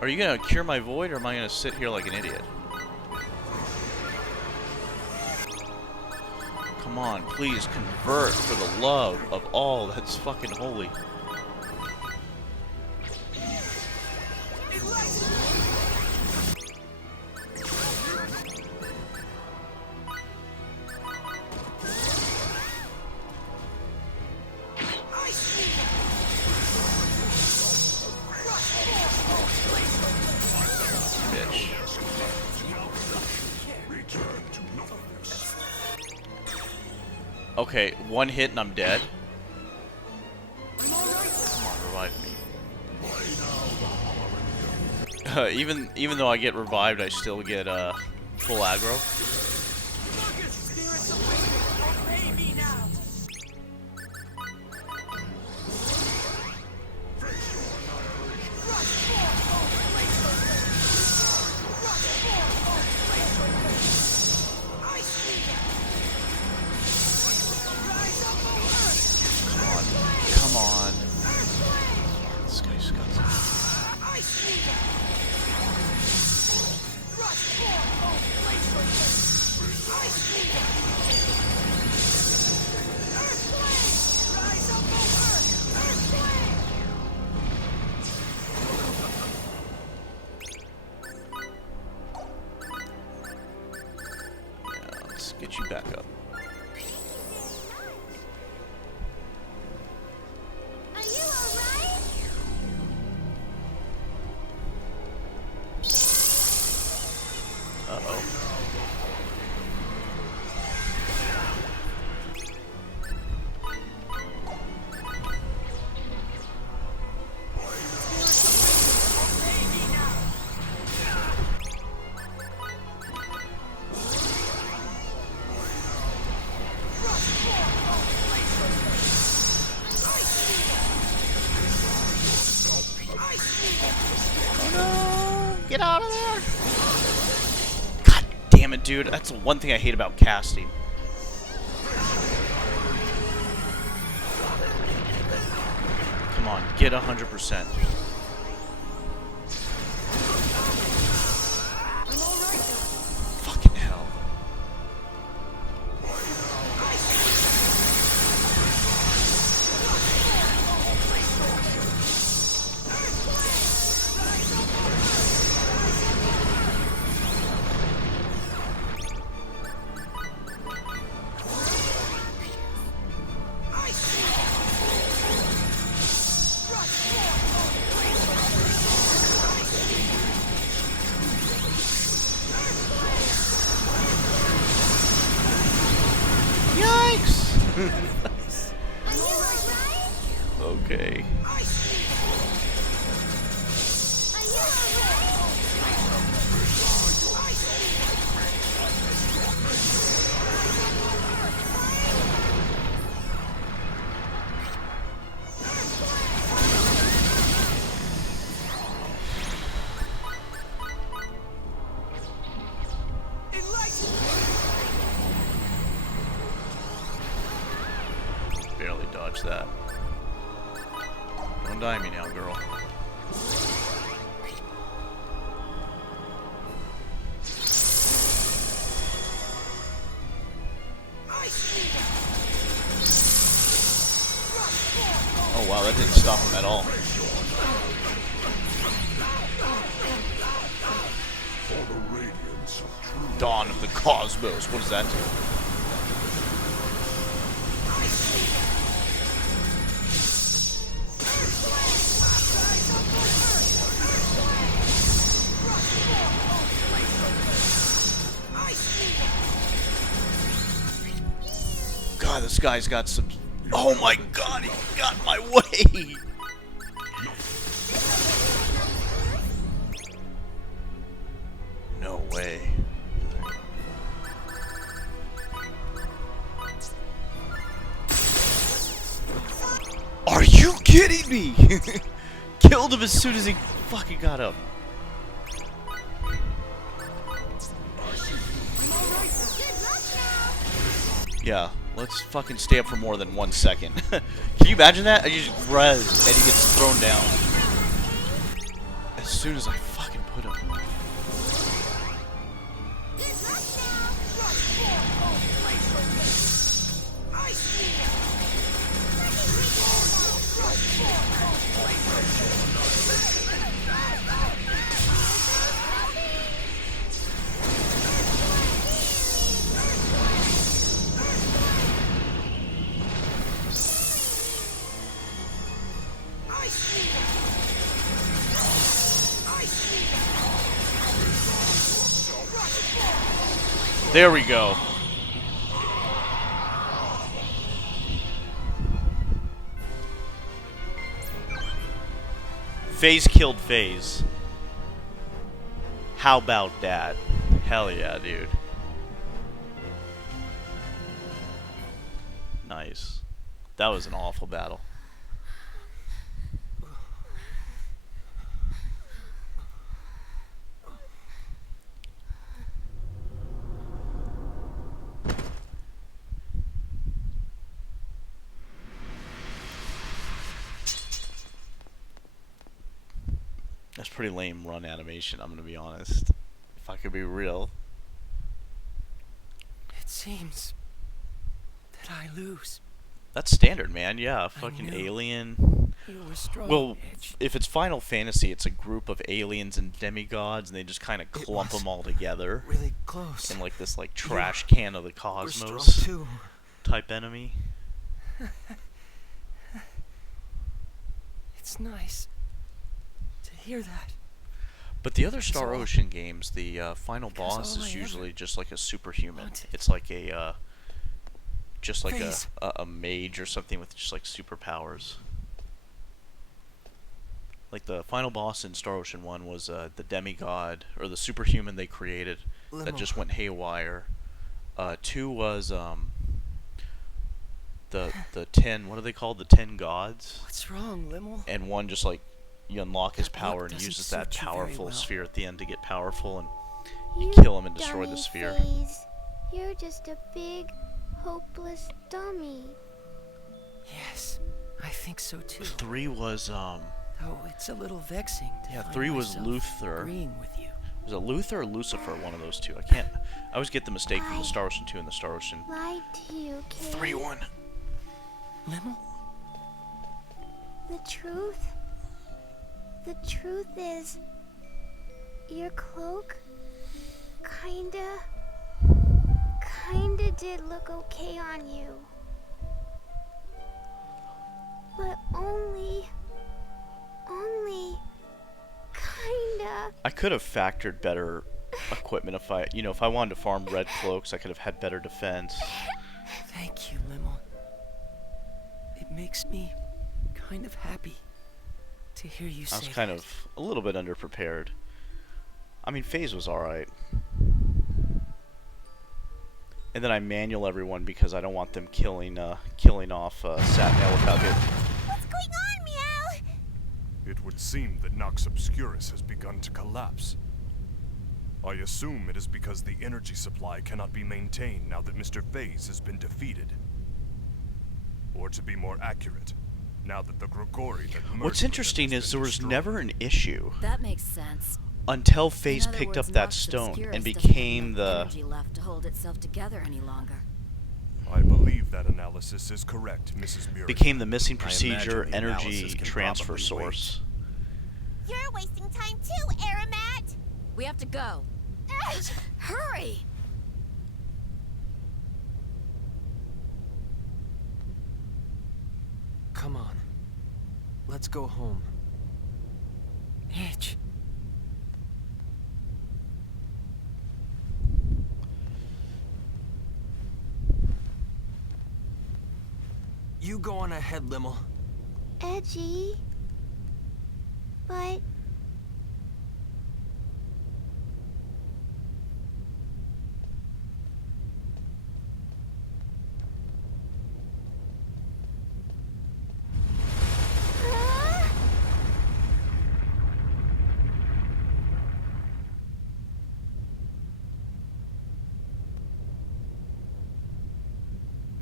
Are you gonna cure my void, or am I gonna sit here like an idiot? Come on, please convert for the love of all that's fucking holy. Okay, one hit and I'm dead. Come on, revive me. Even though I get revived, I still get full aggro. Come on. This guy's got yeah, let's get you back up. Uh-oh. Oh no! Get out of there! God damn it, dude. That's the one thing I hate about casting. Come on, get 100%. Fucking hell. Okay. use that. Don't die me now, girl. Oh wow, that didn't stop him at all. For the radiance of truth. Dawn of the Cosmos. What does that do? God, this guy's got some... Oh my god, he got in my way! No way. Are you kidding me? Killed him as soon as he fucking got up. Yeah, let's fucking stay up for more than 1 second. Can you imagine that? I just res and he gets thrown down. As soon as I fucking put him. There we go. FaZe killed FaZe. How about that? Hell yeah, dude. Nice. That was an awful battle. That's pretty lame run animation, I'm gonna be honest. If I could be real. It seems that I lose. That's standard, man. Yeah, fucking knew alien. You were strong, Well, Edge. if it's Final Fantasy, it's a group of aliens and demigods, and they just kind of clump was them all together Really close. in like this like trash can of the We're strong cosmos too. type enemy. It's nice to hear that. But the other Star all- Ocean games, the final because boss all I is ever usually just like a superhuman. wanted- It's like a just like FaZe. a mage or something with just like superpowers. Like the final boss in Star Ocean 1 was the demigod or the superhuman they created that Limo. just went haywire. 2 was the 10, what are they called? The 10 gods. What's wrong, Limmel? And 1 just like you unlock his That look power and he doesn't uses that suit you very powerful well. sphere at the end to get powerful and You kill him and destroy the dummy sphere. FaZe. You're just a big, hopeless dummy. Yes, I think so too. 3 was Though it's a little vexing to Yeah, find 3 was myself Luther. agreeing with you. Was it Luther or Lucifer? One of those two. I always get the mistake from the Star Ocean 2 and the Star Ocean Lied to you, kid. 3-1. Limmel? The truth is, your cloak kinda did look okay on you. But only kinda. I could have factored better equipment if I wanted to farm red cloaks, I could have had better defense. Thank you, Limmel. It makes me kind of happy to hear you say I was kind that. of a little bit underprepared. I mean, FaZe was alright. And then I manual everyone because I don't want them killing off Satnel without getting... What's going on, Meow? It would seem that Nox Obscurus has begun to collapse. I assume it is because the energy supply cannot be maintained now that Mr. FaZe has been defeated. Or to be more accurate, now that the Grigori that merged What's with interesting them has is been there was destroyed, never an issue That makes sense. until In FaZe other picked words, up that Nox stone Obscurus and doesn't have became enough the... energy left to hold itself together any longer. I believe that analysis is correct, Mrs. Muriel. became the missing I procedure imagine the energy analysis can transfer probably source. You're wasting time too, Aramat! We have to go. Edge! Hurry! Come on. Let's go home. Edge. You go on ahead, Limmel. Edgy. But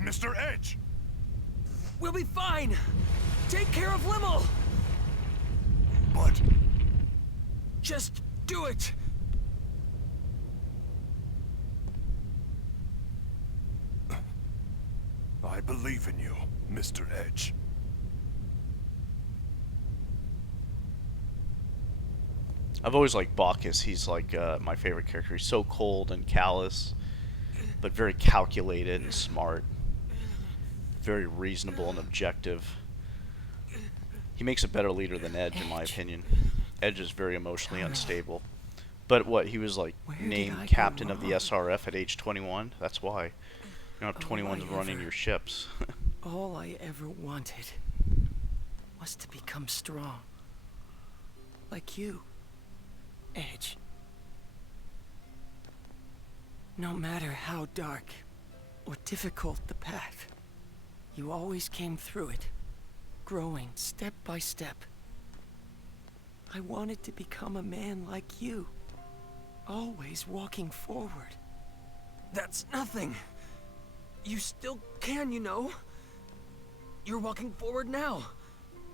Mr. Edge! We'll be fine! Take care of Limmel! But... Just do it! I believe in you, Mr. Edge. I've always liked Bacchus. He's like my favorite character. He's so cold and callous, but very calculated and smart. Very reasonable and objective. He makes a better leader than Edge, in my opinion. Edge is very emotionally unstable. But what, he was like Where did I named go captain of the wrong? SRF at age 21? That's why. You don't have All 21s I running ever- your ships. All I ever wanted was to become strong. Like you, Edge. No matter how dark or difficult the path, you always came through it, growing step by step. I wanted to become a man like you, always walking forward. That's nothing. You still can, you know. You're walking forward now,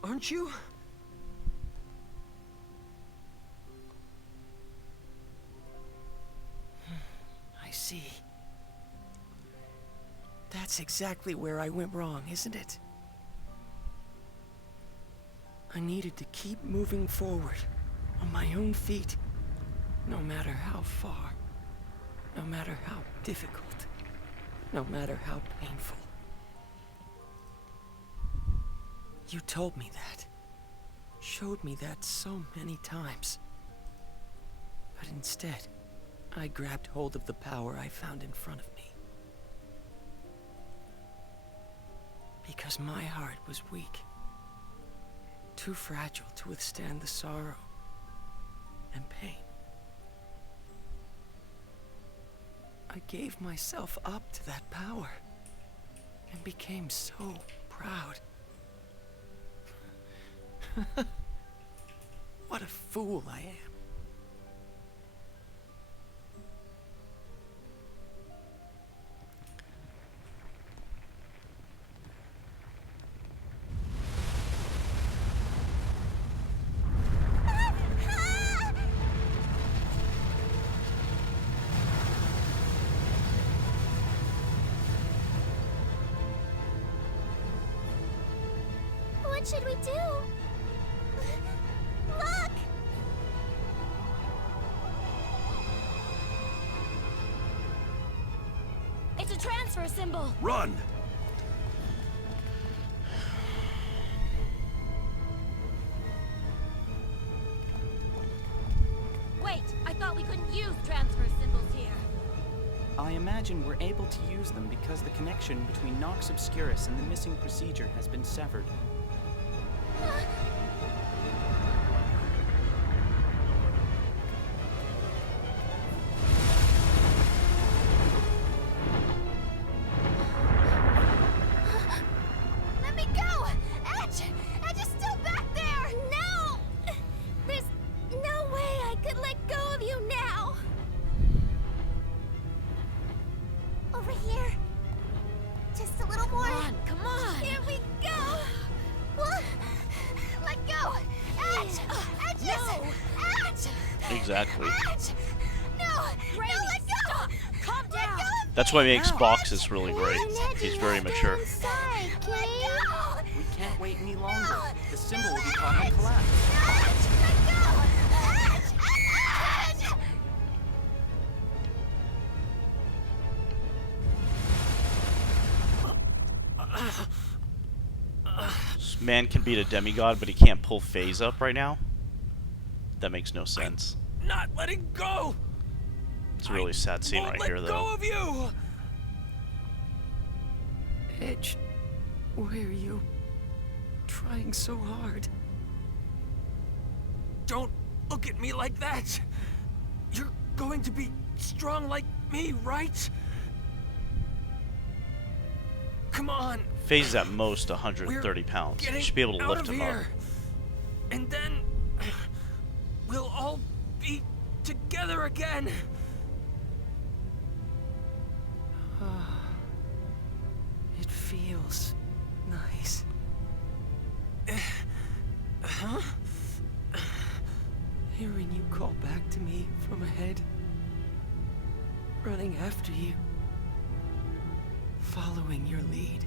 aren't you? I see. That's exactly where I went wrong, isn't it? I needed to keep moving forward, on my own feet, no matter how far, no matter how difficult, no matter how painful. You told me that, showed me that so many times. But instead, I grabbed hold of the power I found in front of me. Because my heart was weak. Too fragile to withstand the sorrow and pain. I gave myself up to that power and became so proud. What a fool I am. What should we do? Look! It's a transfer symbol! Run! Wait, I thought we couldn't use transfer symbols here. I imagine we're able to use them because the connection between Nox Obscurus and the missing procedure has been severed. Let me go! Edge! Edge is still back there! No! There's no way I could let go of you now! Over here. Just a little more. Come on, come on! Here we Exactly. Edge! No! Rayleigh, No, let go! stop! Calm Let down! go of That's why me! makes Boxes really great. He's very mature. Inside, Let Kate. go! We can't wait any longer. The symbol will be caught in a collapse. Edge! Let go! Edge! Edge! This man can beat a demigod, but he can't pull Phase up right now. That makes no sense. Not letting go! It's a really sad scene Won't right let here, go though. of you! Edge, why are you trying so hard? Don't look at me like that! You're going to be strong like me, right? Come on, Phase is at most 130 pounds. You getting should be able to out lift of him up. here. And then we'll all be together again. It feels nice. Huh? Hearing you call back to me from ahead. Running after you. Following your lead.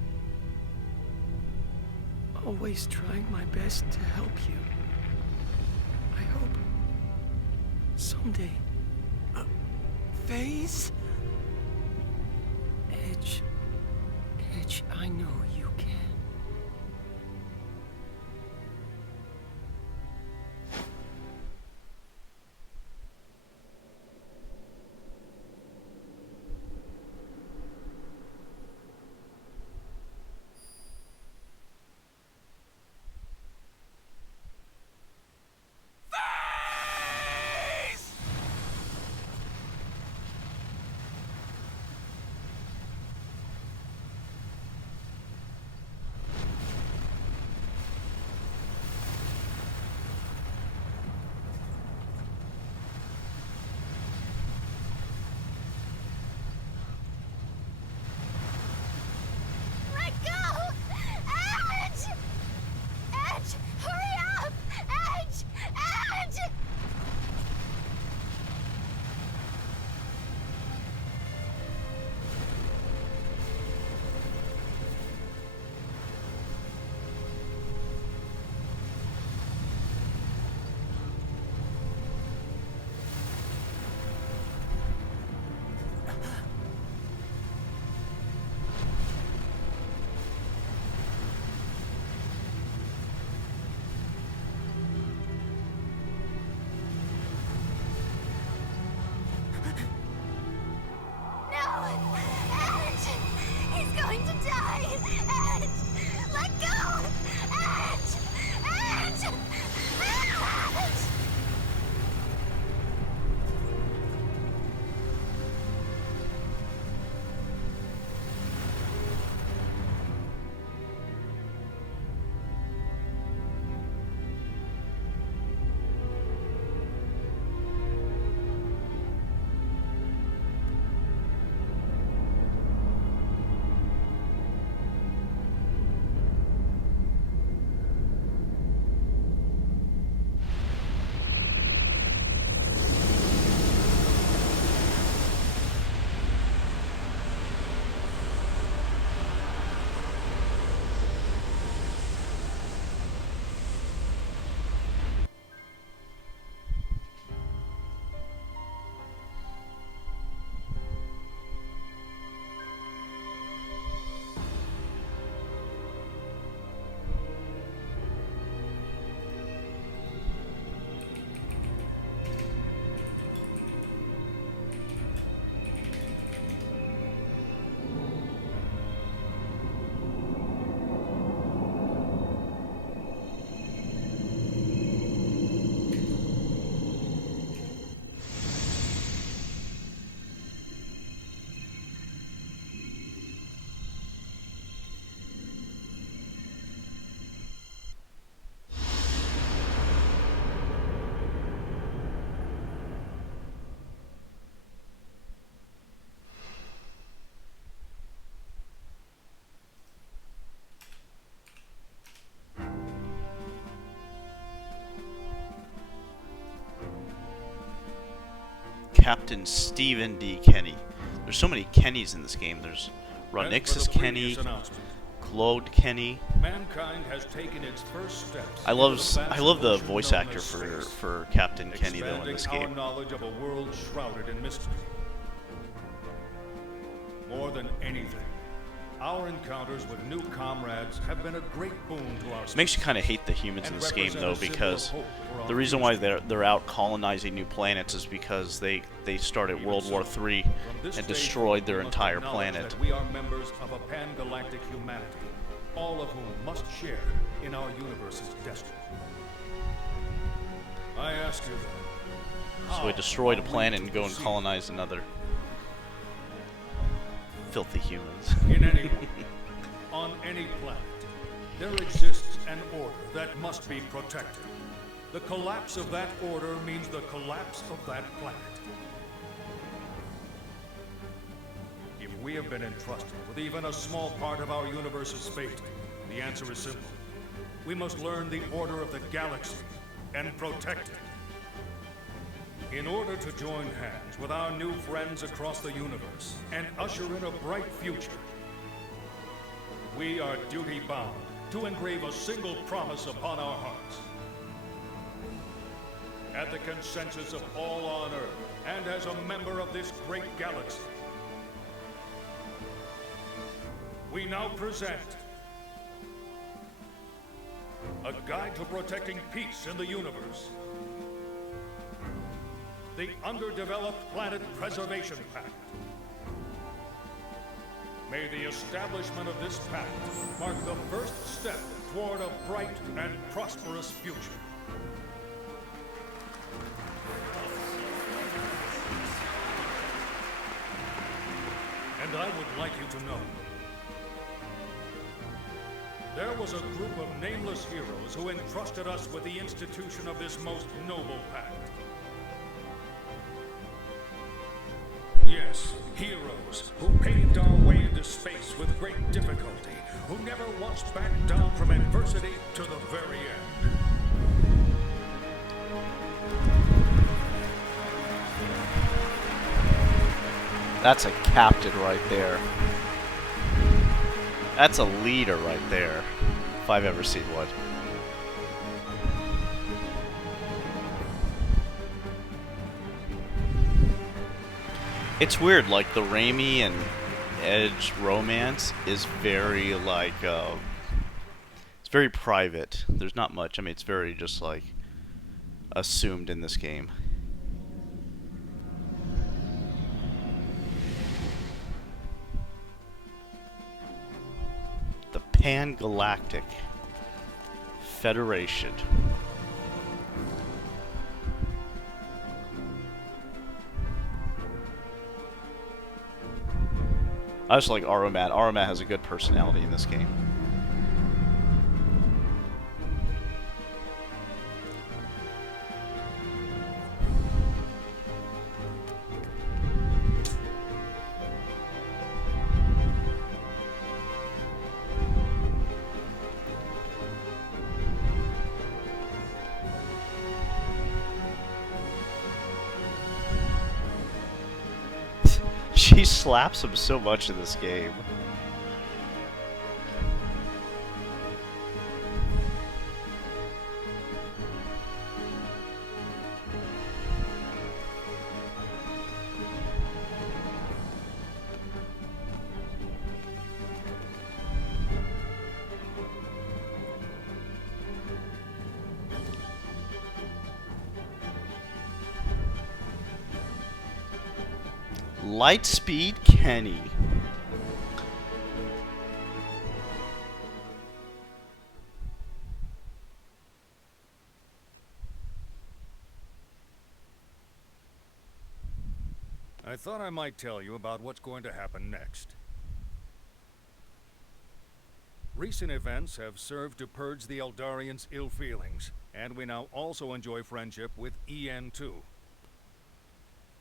Always trying my best to help you. I hope someday, Phase? Edge, I know you can. Captain Stephen D. Kenny. There's so many Kennys in this game. There's Ronixus Kenny, Claude Kenny. Mankind has taken its first steps. I love the voice actor for Captain Kenny though in this Expanding game. our knowledge of a world shrouded in mystery. More than anything, our encounters with new comrades have been a great boon to our It makes you kind of hate the humans in and this game represent though, a symbol because of hope for our the reason why future. they're out colonizing new planets is because they started World War III and destroyed their entire planet. That we are members of a pan-galactic humanity, all of whom must share in our universe's destiny. I ask you then, So we destroyed a planet and go and colonize another. Filthy humans. in any on any planet, there exists an order that must be protected. The collapse of that order means the collapse of that planet. If we have been entrusted with even a small part of our universe's fate, the answer is simple. We must learn the order of the galaxy and protect it. In order to join hands with our new friends across the universe and usher in a bright future, we are duty-bound to engrave a single promise upon our hearts. At the consensus of all on Earth, and as a member of this great galaxy, we now present a guide to protecting peace in the universe. The Underdeveloped Planet Preservation Pact. May the establishment of this pact mark the first step toward a bright and prosperous future. And I would like you to know, there was a group of nameless heroes who entrusted us with the institution of this most noble pact. Yes, heroes who paved our way into space with great difficulty, who never once backed down from adversity to the very end. That's a captain right there. That's a leader right there, if I've ever seen one. It's weird, like the Raimi and Edge romance is very like, it's very private. There's not much. I mean, it's very just like assumed in this game. The Pan-Galactic Federation. I just like Aromat. Aromat has a good personality in this game. She slaps him so much in this game. Lightspeed Kenny. I thought I might tell you about what's going to happen next. Recent events have served to purge the Eldarians' ill feelings, and we now also enjoy friendship with EN2.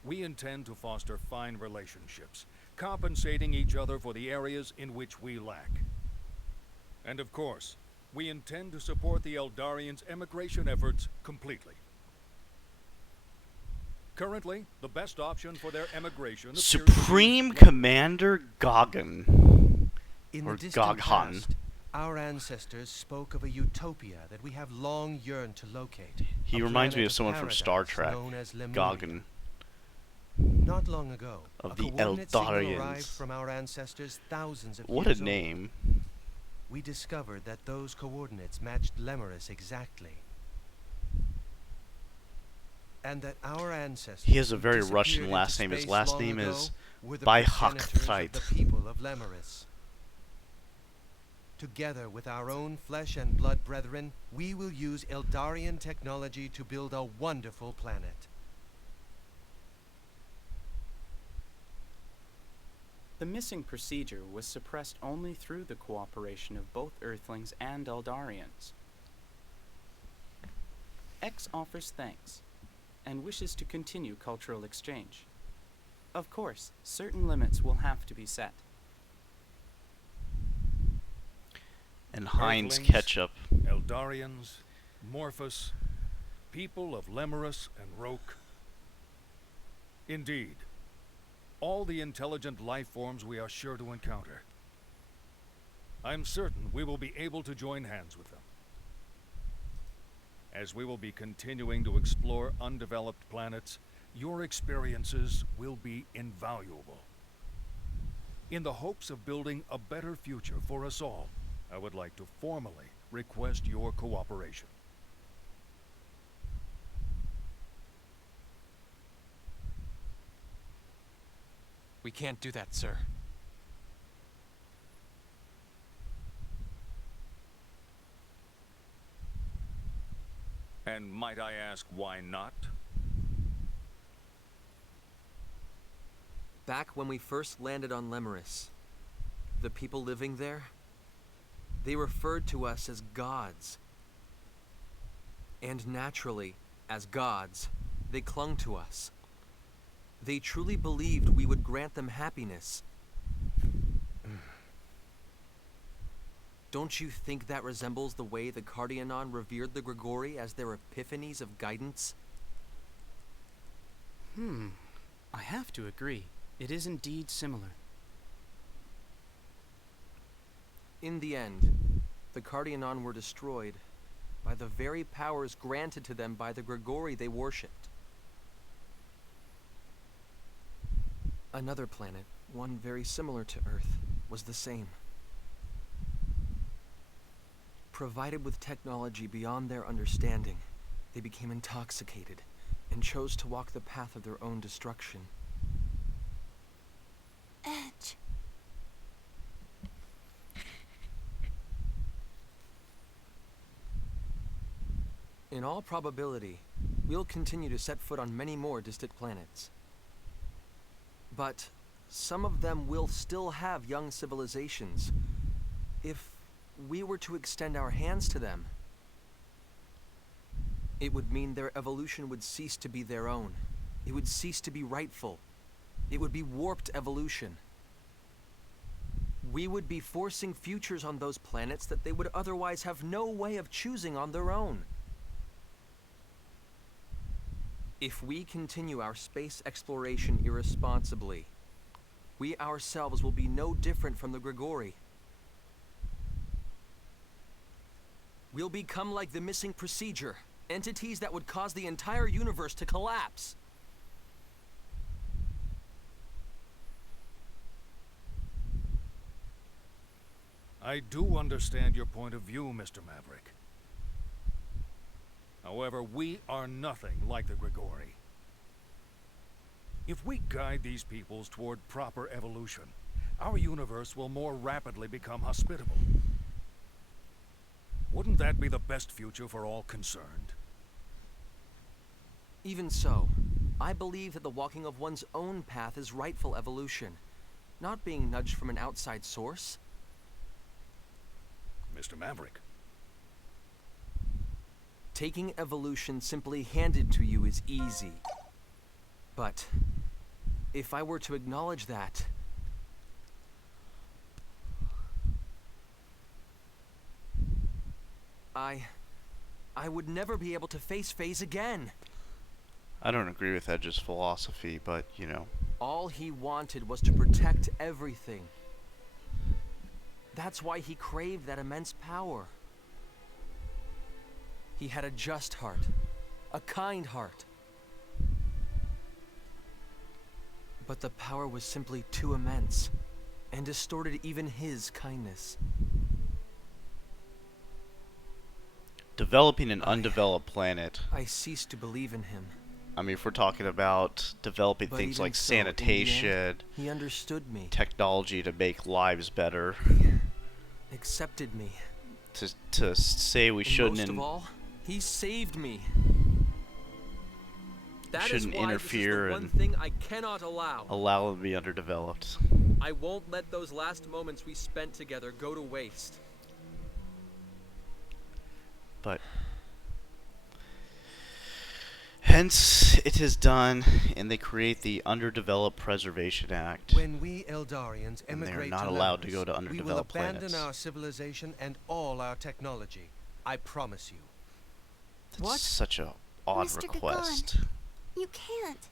We intend to foster fine relationships, compensating each other for the areas in which we lack. And of course, we intend to support the Eldarians' emigration efforts completely. Currently, the best option for their emigration appears Supreme Commander Gogan. In Or the distant Goghan. past, our ancestors spoke of a utopia that we have long yearned to locate. He a reminds me planet of someone from Star paradise Trek. known as Lemuria. Gogan. Not long ago, Of a the coordinate signal Eldarians. arrived from our ancestors thousands of What years a name. old. We discovered that those coordinates matched Lemuris exactly. And that our ancestors He has a who very disappeared Russian into last name. His space last long name ago is were the progenitors of Baihaktite. the people of Lemuris. Together with our own flesh and blood brethren, we will use Eldarian technology to build a wonderful planet. The missing procedure was suppressed only through the cooperation of both Earthlings and Eldarians. X offers thanks, and wishes to continue cultural exchange. Of course, certain limits will have to be set. And Heinz Earthlings, Ketchup. Eldarians, Morphus, people of Lemuris and Roke. Indeed, all the intelligent life forms we are sure to encounter. I'm certain we will be able to join hands with them. As we will be continuing to explore undeveloped planets, your experiences will be invaluable. In the hopes of building a better future for us all, I would like to formally request your cooperation. We can't do that, sir. And might I ask why not? Back when we first landed on Lemuris, the people living there, they referred to us as gods. And naturally, as gods, they clung to us. They truly believed we would grant them happiness. Don't you think that resembles the way the Cardianon revered the Grigori as their epiphanies of guidance? I have to agree. It is indeed similar. In the end, the Cardianon were destroyed by the very powers granted to them by the Grigori they worshipped. Another planet, one very similar to Earth, was the same. Provided with technology beyond their understanding, they became intoxicated and chose to walk the path of their own destruction. Edge. In all probability, we'll continue to set foot on many more distant planets. But some of them will still have young civilizations. If we were to extend our hands to them, it would mean their evolution would cease to be their own. It would cease to be rightful. It would be warped evolution. We would be forcing futures on those planets that they would otherwise have no way of choosing on their own. If we continue our space exploration irresponsibly, we ourselves will be no different from the Grigori. We'll become like the missing procedure, entities that would cause the entire universe to collapse. I do understand your point of view, Mr. Maverick. However, we are nothing like the Grigori. If we guide these peoples toward proper evolution, our universe will more rapidly become hospitable. Wouldn't that be the best future for all concerned? Even so, I believe that the walking of one's own path is rightful evolution, not being nudged from an outside source. Mr. Maverick. Taking evolution simply handed to you is easy. But if I were to acknowledge that, I would never be able to face Phase again. I don't agree with Edge's philosophy, but, you know. All he wanted was to protect everything. That's why he craved that immense power. He had a just heart, a kind heart. But the power was simply too immense, and distorted even his kindness. Developing an undeveloped planet. I ceased to believe in him. I mean, if we're talking about developing But things even like so, in the sanitation, end, he understood me. technology to make lives better, Accepted me. to say we And shouldn't most of all, he saved me. That is shouldn't why interfere this is the one and thing I cannot allow. allow them to be underdeveloped. I won't let those last moments we spent together go to waste. But hence it is done, and they create the Underdeveloped Preservation Act. When we Eldarians And they're emigrate not to allowed to Lemnos, go to we will underdeveloped abandon planets. our civilization and all our technology. I promise you. That's What? such a odd Mr. request. You can't.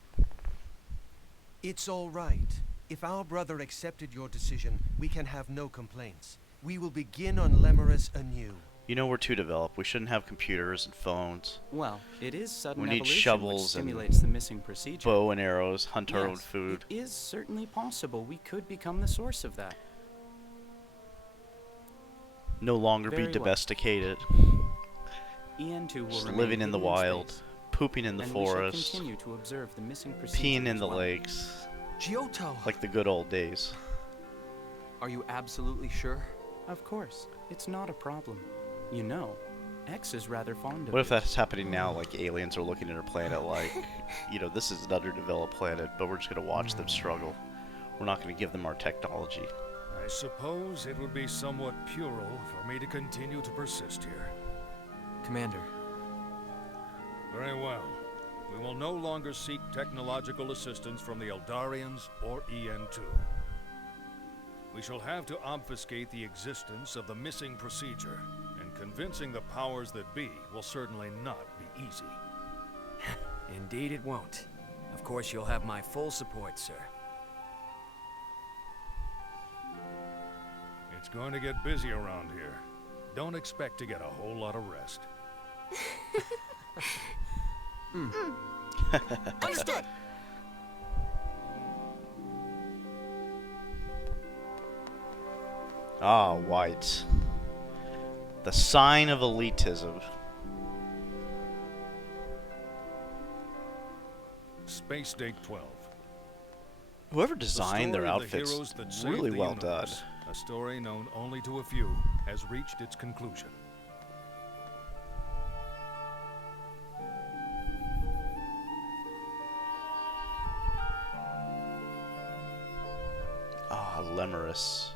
It's all right. If our brother accepted your decision, we can have no complaints. We will begin on Lemerus anew. You know, we're too developed. We shouldn't have computers and phones. Well, it is sudden We need evolution shovels which and stimulates the missing procedure. Bow and arrows, hunt our own Yes, food. It is certainly possible we could become the source of that. No longer Very be well. domesticated. EN2 will Just remain living in the hidden wild, space, pooping in the and forest, we shall continue to observe the missing procedure peeing in as the well. lakes, Giotto! like the good old days. Are you absolutely sure? Of course, it's not a problem. You know, X is rather fond of What if it. that's happening now? Like aliens are looking at our planet, like, you know, this is an underdeveloped planet, but we're just gonna watch them struggle. We're not gonna give them our technology. I suppose it would be somewhat puerile for me to continue to persist here. Commander. Very well. We will no longer seek technological assistance from the Eldarians or EN2. We shall have to obfuscate the existence of the missing procedure, and convincing the powers that be will certainly not be easy. Indeed it won't. Of course you'll have my full support, sir. It's going to get busy around here. Don't expect to get a whole lot of rest. Understood. Ah, white. The sign of elitism. Space Date 12. Whoever The designed their story of the outfits, heroes that saved really the well done. universe, a story known only to a few, has reached its conclusion. Ah, Lemerus.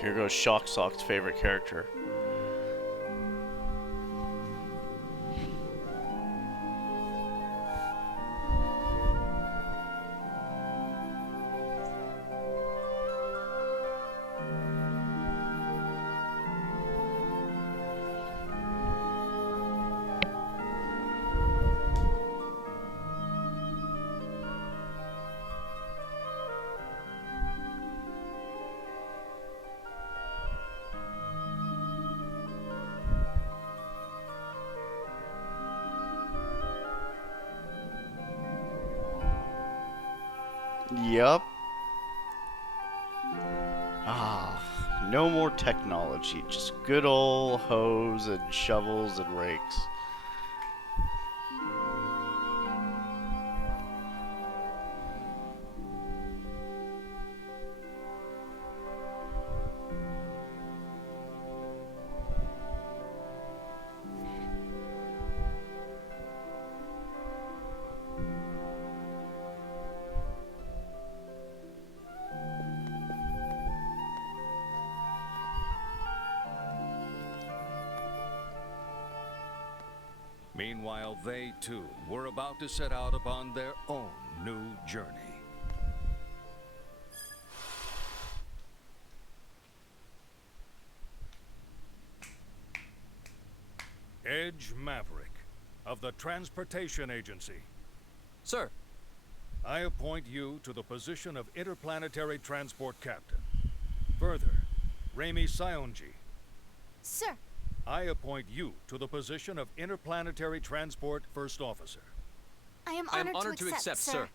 Here goes Shocksock's favorite character. Yup. Ah, no more technology, just good old hoes and shovels and rakes. Meanwhile, they too were about to set out upon their own new journey. Edge Maverick of the Transportation Agency. Sir. I appoint you to the position of Interplanetary Transport Captain. Further, Raimi Sionji. Sir. I appoint you to the position of Interplanetary Transport First Officer. I am honored to accept, sir.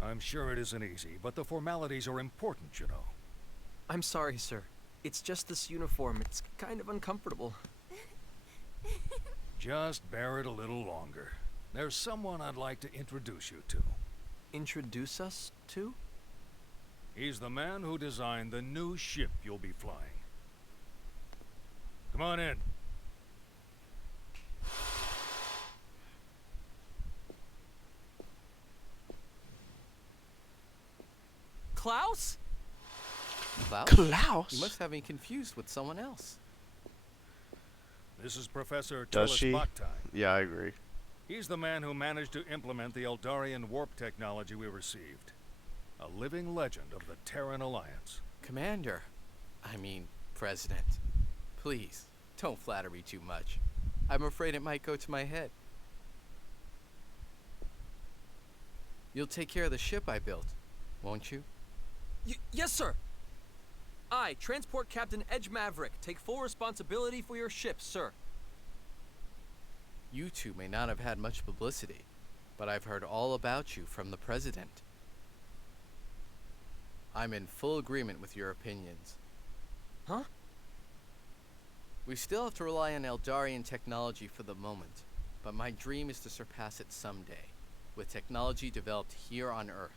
I'm sure it isn't easy, but the formalities are important, you know. I'm sorry, sir. It's just this uniform. It's kind of uncomfortable. Just bear it a little longer. There's someone I'd like to introduce you to. Introduce us to? He's the man who designed the new ship you'll be flying. Come on in. Klaus? Klaus? You must have me confused with someone else. This is Professor Does Tullus she? Baktai. Yeah, I agree. He's the man who managed to implement the Eldarian warp technology we received. A living legend of the Terran Alliance. Commander. I mean, President. Please, don't flatter me too much. I'm afraid it might go to my head. You'll take care of the ship I built, won't you? Yes, sir. I, Transport Captain Edge Maverick, take full responsibility for your ship, sir. You two may not have had much publicity, but I've heard all about you from the President. I'm in full agreement with your opinions. Huh? We still have to rely on Eldarian technology for the moment, but my dream is to surpass it someday, with technology developed here on Earth.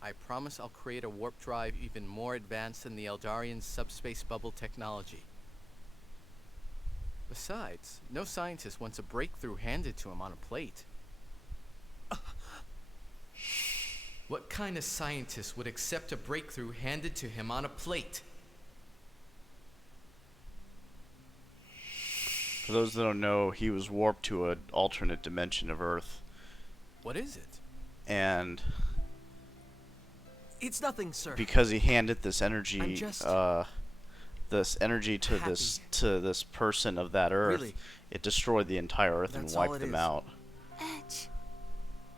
I promise I'll create a warp drive even more advanced than the Eldarian subspace bubble technology. Besides, no scientist wants a breakthrough handed to him on a plate. What kind of scientist would accept a breakthrough handed to him on a plate? For those that don't know, he was warped to an alternate dimension of Earth. What is it? And it's nothing, sir. Because he handed this energy, I'm just to this person of that Earth, really? It destroyed the entire Earth and wiped them out. Edge.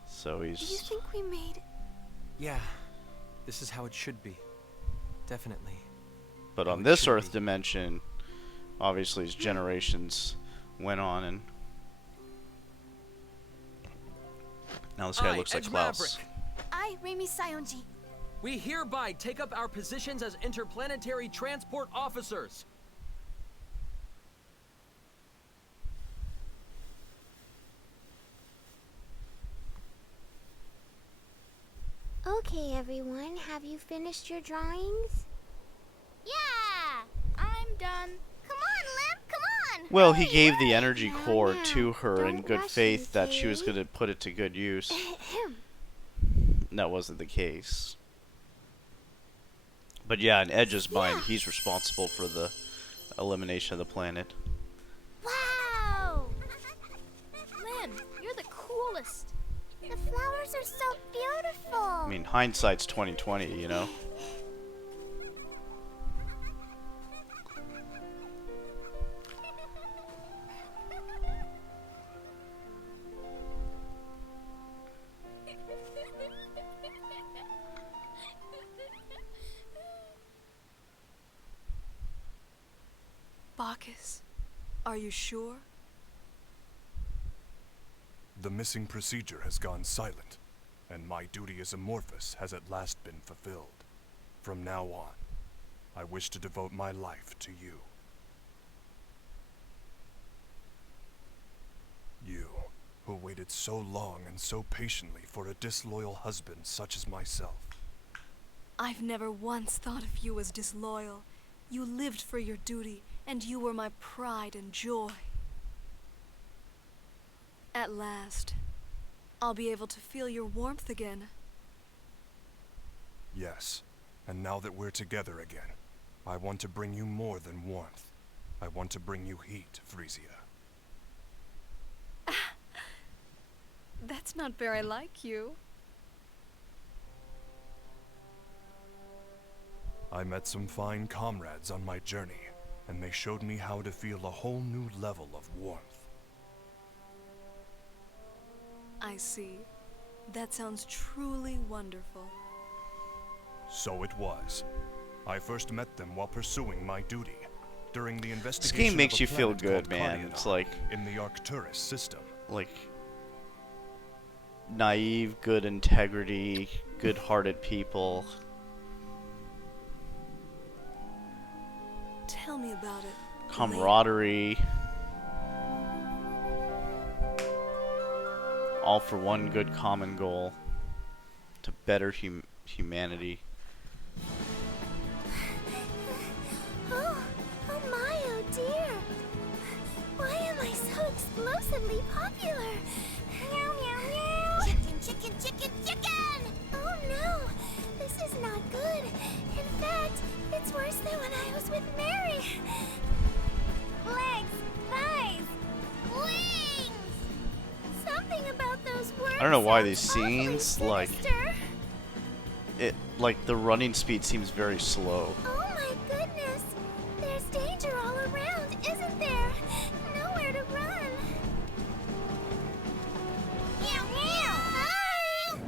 So he's. Do you think we made? Yeah, this is how it should be. Definitely. But on this Earth dimension, obviously his generations went on, and now this guy looks like Edge Klaus. Maverick. I, Raimi Sionji. We hereby take up our positions as interplanetary transport officers. Okay, everyone, have you finished your drawings? Yeah, I'm done. Come on, Lim, come on. Well, he gave the energy core to her in good faith that she was going to put it to good use. And that wasn't the case. But yeah, in Edge's mind, he's responsible for the elimination of the planet. Wow! Lynn, you're the coolest. The flowers are so beautiful. I mean, hindsight's 20/20, you know. Bacchus, are you sure? The missing procedure has gone silent, and my duty as Amorphous has at last been fulfilled. From now on, I wish to devote my life to you. You, who waited so long and so patiently for a disloyal husband such as myself. I've never once thought of you as disloyal. You lived for your duty, and you were my pride and joy. At last, I'll be able to feel your warmth again. Yes, and now that we're together again, I want to bring you more than warmth. I want to bring you heat, Frisia. That's not very like you. I met some fine comrades on my journey, and they showed me how to feel a whole new level of warmth. I see. That sounds truly wonderful. So it was. I first met them while pursuing my duty, during the This investigation game makes of a you feel planet good, called man. Cardianon It's like in the Arcturus system. Like naive, good integrity, good-hearted people. Tell me about it. Camaraderie. All for one good common goal. To better humanity. Oh my, oh dear. Why am I so explosively popular? Meow, meow, meow. Chicken, chicken, chicken, chicken! Oh no, this is not good. In fact, it's worse than when I was with Mary. Legs, thighs, wings. Something about those words. I don't know why these sounds awfully scenes, like, the running speed seems very slow. Oh my goodness! There's danger all around, isn't there? Nowhere to run. Meow meow! Hi!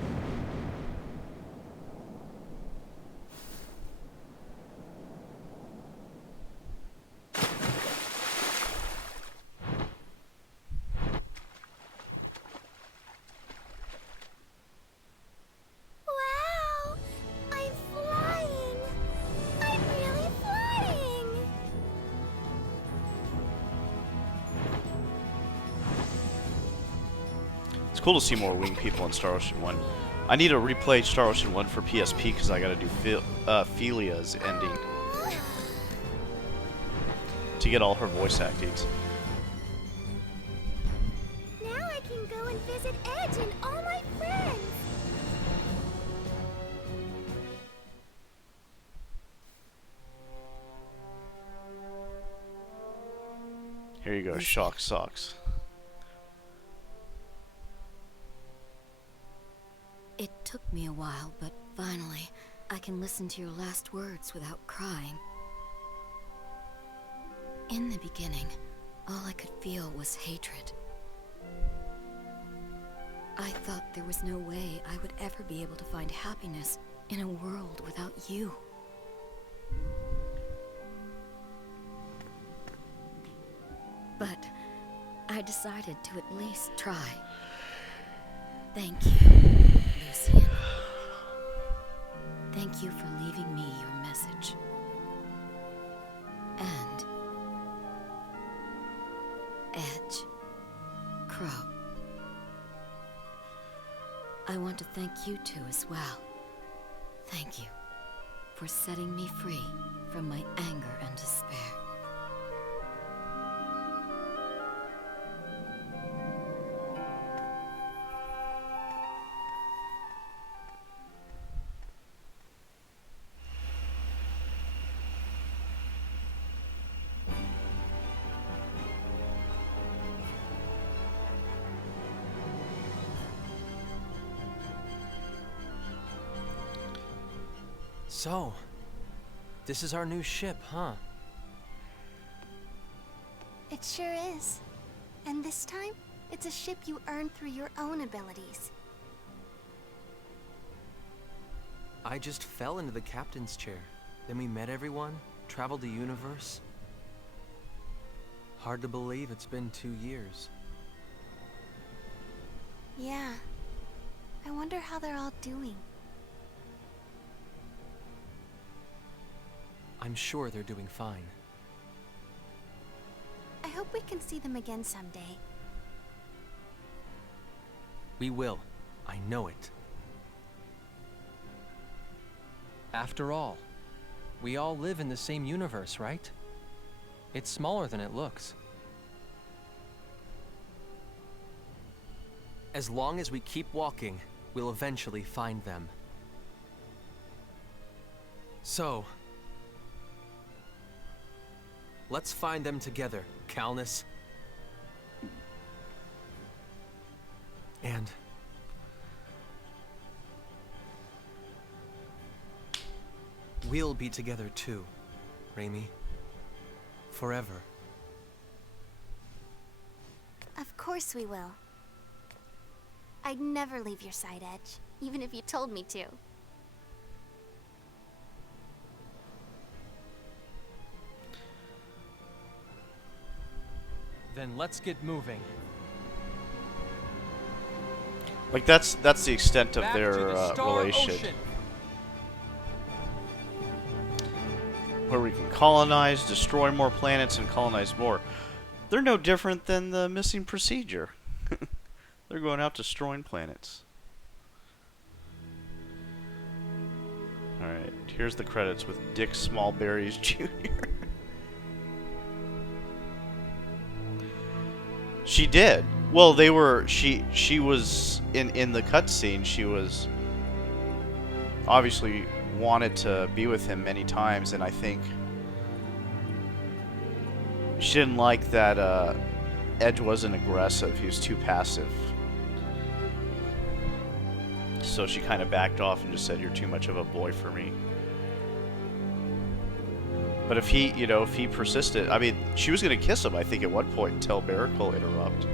Wow! I'm flying! I'm really flying! It's cool to see more winged people in Star Ocean 1. I need to replay Star Ocean 1 for PSP because I gotta do Philia's ending. To get all her voice actings. Now I can go and visit Edge and all my friends! Here you go, Shock Socks. It took me a while, but finally, I can listen to your last words without crying. In the beginning, all I could feel was hatred. I thought there was no way I would ever be able to find happiness in a world without you. But I decided to at least try. Thank you, Lucian. Thank you for leaving me your message. And Edge, Crow. I want to thank you two as well. Thank you for setting me free from my anger and despair. So, this is our new ship, huh? It sure is. And this time, it's a ship you earned through your own abilities. I just fell into the captain's chair. Then we met everyone, traveled the universe. Hard to believe it's been 2 years. Yeah. I wonder how they're all doing. I'm sure they're doing fine. I hope we can see them again someday. We will. I know it. After all, we all live in the same universe, right? It's smaller than it looks. As long as we keep walking, we'll eventually find them. So, let's find them together, Calnus. And we'll be together too, Raimi. Forever. Of course we will. I'd never leave your side, Edge, even if you told me to. Then let's get moving. Like that's the extent of Back their to the Star relation. Ocean. Where we can colonize, destroy more planets, and colonize more. They're no different than the missing procedure. They're going out destroying planets. Alright, here's the credits with Dick Smallberries Jr. She did. Well, they were. She was in the cutscene. She was obviously wanted to be with him many times, and I think she didn't like that Edge wasn't aggressive. He was too passive. So she kind of backed off and just said, "You're too much of a boy for me." But if he, if he persisted, I mean, she was going to kiss him, I think, at one point until Miracle interrupted.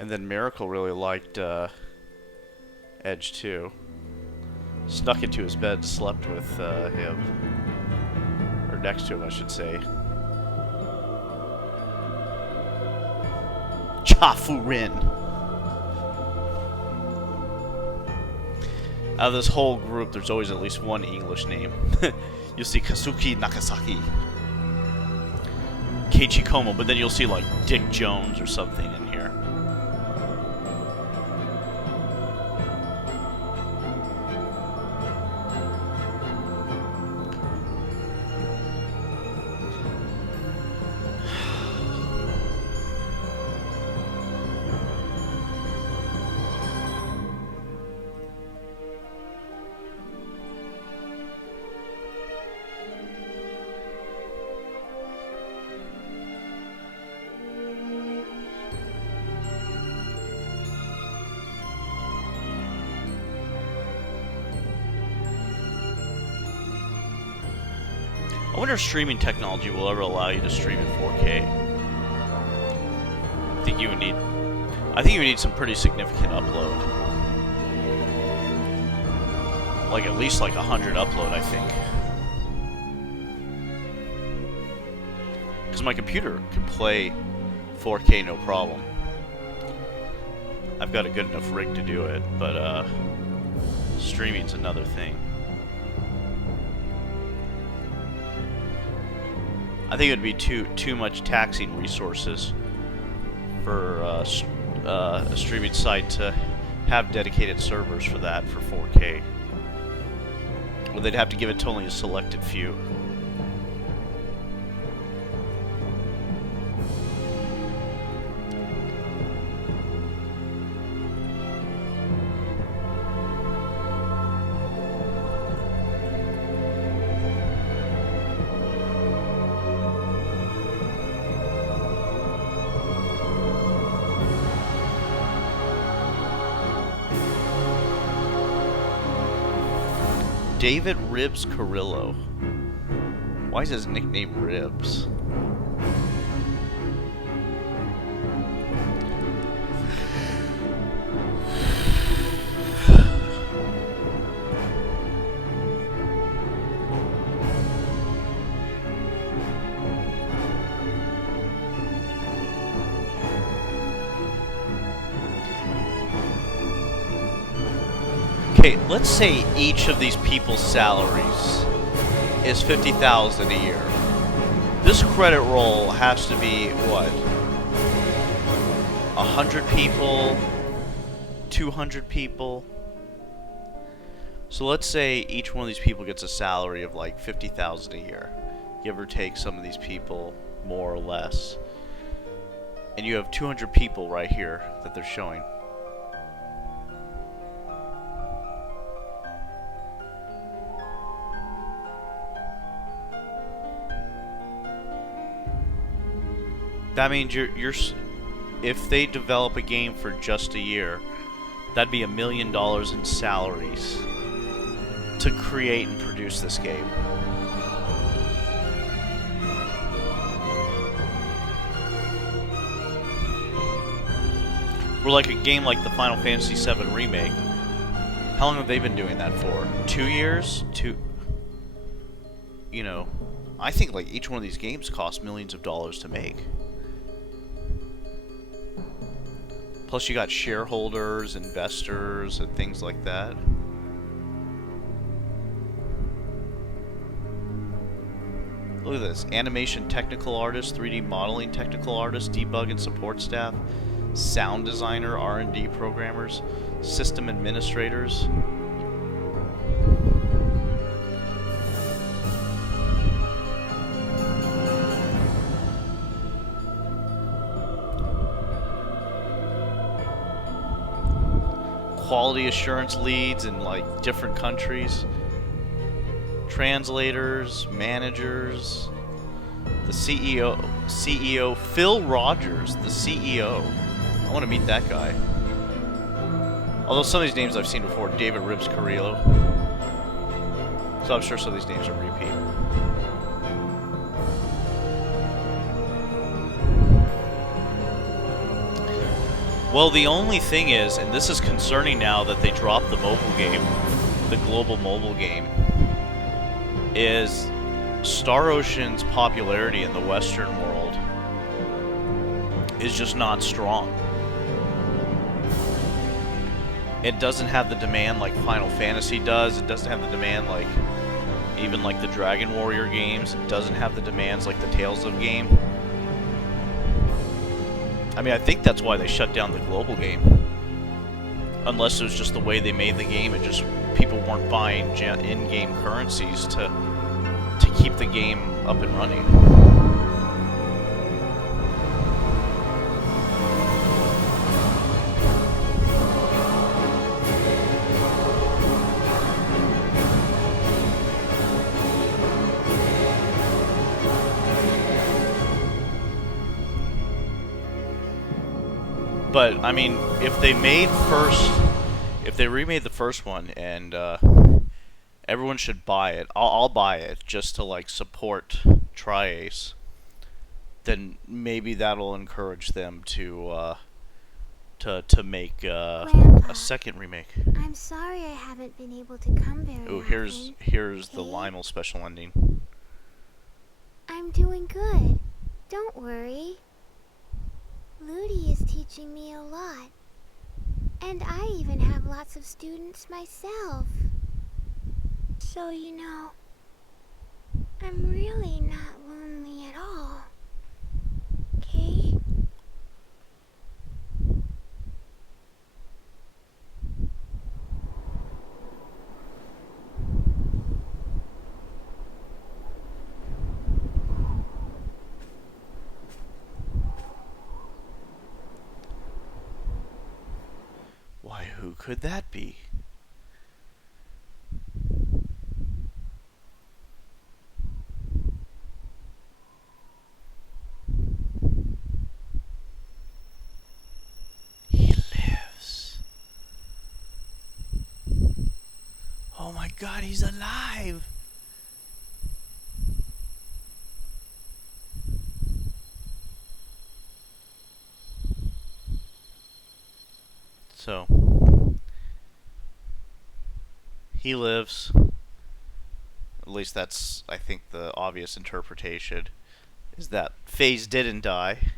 And then Miracle really liked Edge too. Snuck into his bed, slept with him. Or next to him, I should say. Chafurin! Out of this whole group, there's always at least one English name. You'll see Kazuki Nakasaki. Keiichi Komo, but then you'll see like Dick Jones or something in here. I wonder if streaming technology will ever allow you to stream in 4K. I think you would need some pretty significant upload. Like at least like 100 upload, I think. Because my computer can play 4K no problem. I've got a good enough rig to do it, but streaming's another thing. I think it would be too much taxing resources for a streaming site to have dedicated servers for that for 4K. Well, they'd have to give it to only a selected few. David Ribs Carrillo. Why is his nickname Ribs? Okay, let's say each of these people's salaries is $50,000 a year. This credit roll has to be what? 100 people, 200 people. So let's say each one of these people gets a salary of like $50,000 a year, give or take some of these people more or less. And you have 200 people right here that they're showing. That means you're if they develop a game for just a year, that'd be $1 million in salaries to create and produce this game. We're like a game like the Final Fantasy VII Remake. How long have they been doing that for? 2 years? You know, I think like each one of these games costs millions of dollars to make. Plus you got shareholders, investors, and things like that. Look at this. Animation technical artist, 3D modeling technical artist, debug and support staff, sound designer, R&D programmers, system administrators. Quality assurance leads in like different countries, translators, managers, the CEO Phil Rogers, the CEO. I want to meet that guy. Although some of these names I've seen before, David Ribs Carrillo. So I'm sure some of these names are repeat. Well, the only thing is, and this is concerning now that they dropped the mobile game, the global mobile game, is Star Ocean's popularity in the Western world is just not strong. It doesn't have the demand like Final Fantasy does. It doesn't have the demand like even like the Dragon Warrior games. It doesn't have the demands like the Tales of game. I mean, I think that's why they shut down the global game. Unless it was just the way they made the game, it just people weren't buying in-game currencies to keep the game up and running. But I mean, if they remade the first one, and everyone should buy it. I'll buy it just to like support Tri-Ace. Then maybe that'll encourage them to make Grandpa, a second remake. I'm sorry I haven't been able to come very Oh, often. here's the Lionel special ending. I'm doing good. Don't worry. Ludi is teaching me a lot. And I even have lots of students myself. So, you know, I'm really not lonely at all. Okay? Who could that be? He lives. Oh my god, he's alive! So, he lives. At least that's, I think, the obvious interpretation, is that FaZe didn't die.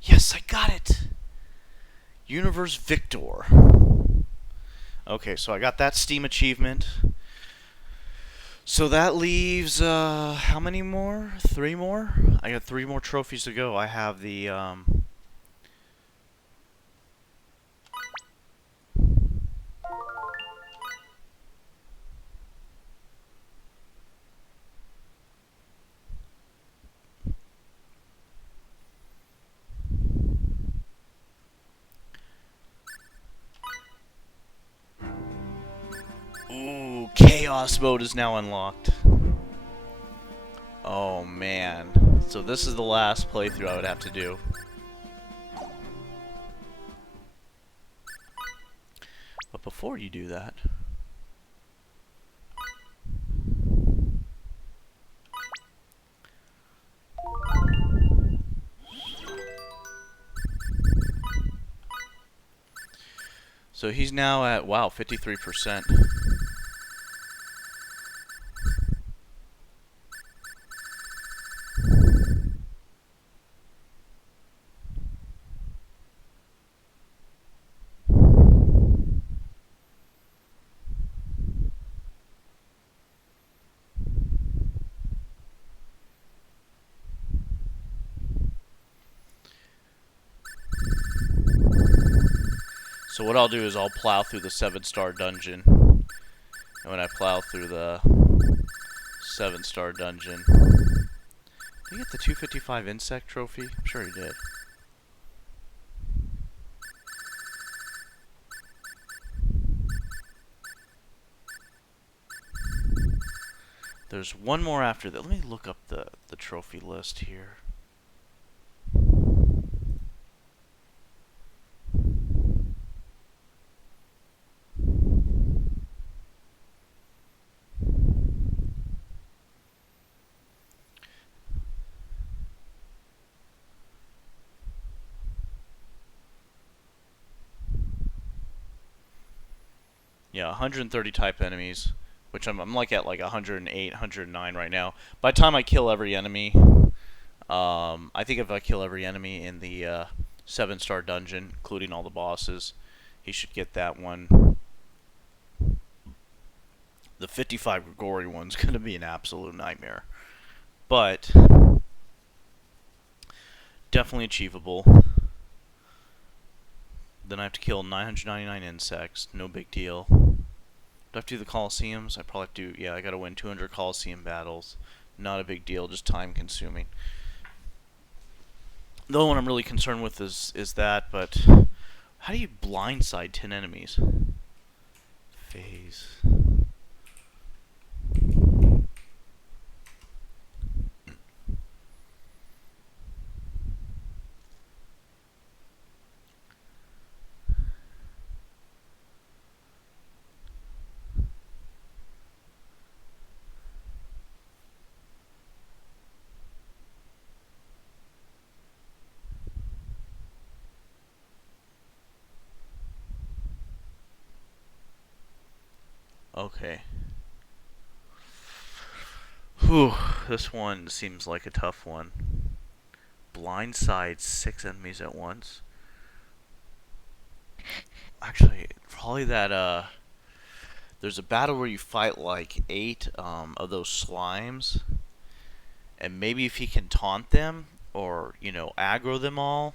Yes, I got it! Universe Victor. Okay, so I got that Steam achievement. So that leaves, how many more? 3 more? I got 3 more trophies to go. I have the, Ooh, Chaos Mode is now unlocked. Oh man. So this is the last playthrough I would have to do. But before you do that, so he's now at, wow, 53%. So what I'll do is I'll plow through the 7-star dungeon. And when I plow through the 7-star dungeon... Did you get the 255 insect trophy? I'm sure he did. There's one more after that. Let me look up the trophy list here. Yeah, 130 type enemies, which I'm like at like 108, 109 right now. By the time I kill every enemy, I think if I kill every enemy in the 7-star dungeon, including all the bosses, he should get that one. The 55 Grigori one's going to be an absolute nightmare. But, definitely achievable. Then I have to kill 999 insects, no big deal. Do I have to do the Colosseums? I probably have to do, yeah, I gotta win 200 Colosseum battles. Not a big deal, just time consuming. The only one I'm really concerned with is that, but how do you blindside 10 enemies? FaZe. Okay. Whew, this one seems like a tough one. Blindside 6 enemies at once. Actually, probably that, there's a battle where you fight like 8 of those slimes. And maybe if he can taunt them, or, you know, aggro them all,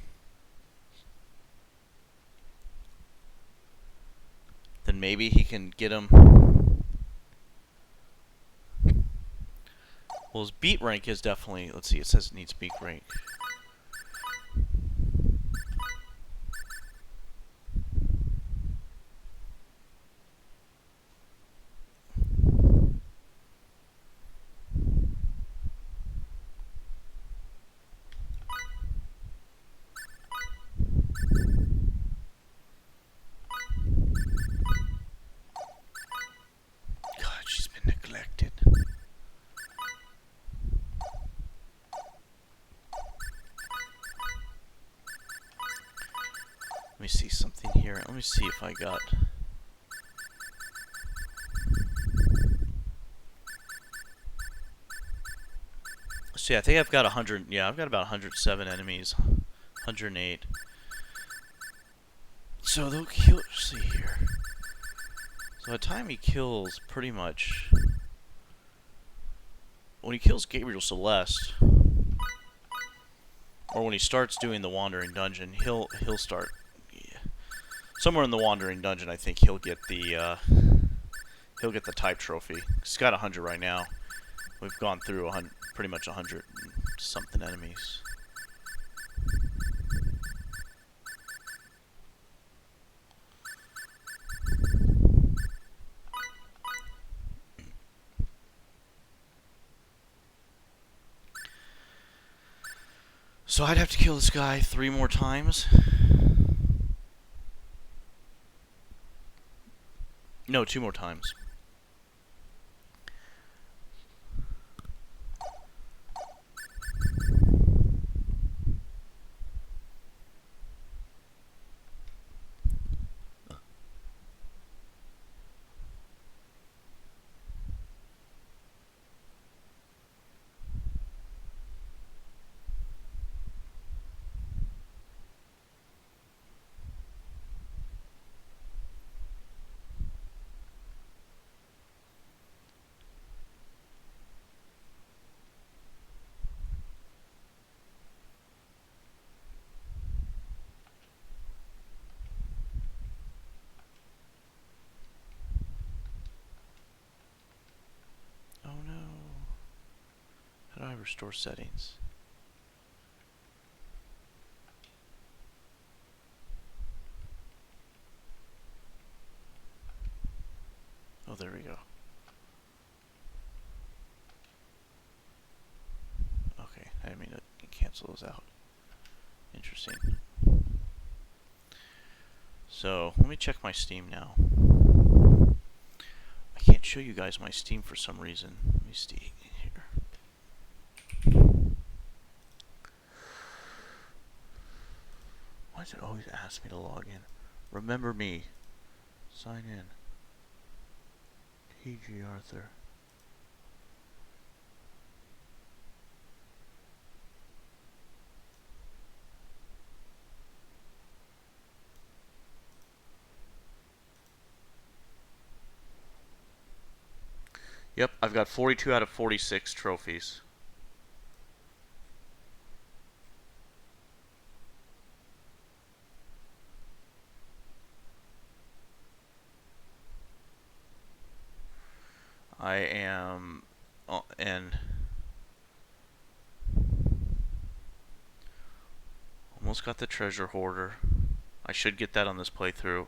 then maybe he can get them. Well, his beat rank is definitely... Let's see, it says it needs beat rank. God, she's been neglected. Let me see something here. Let me see if I got... See, I think I've got 100... Yeah, I've got about 107 enemies. 108. So they'll kill... Let's see here. So by the time he kills, pretty much... When he kills Gabriel Celeste... Or when he starts doing the Wandering Dungeon, he'll start... Yeah. Somewhere in the Wandering Dungeon, I think he'll get the type trophy. He's got 100 right now. We've gone through 100, pretty much 100 and something enemies. So I'd have to kill this guy 3 more times. No, 2 more times. Oh no. How do I restore settings? Oh, there we go. Okay, I didn't mean to cancel those out. Interesting. So, let me check my Steam now. I can't show you guys my Steam for some reason. Let me see here. Why does it always ask me to log in? Remember me. Sign in. T.G. Arthur. Yep, I've got 42 out of 46 trophies. I am, and almost got the treasure hoarder. I should get that on this playthrough.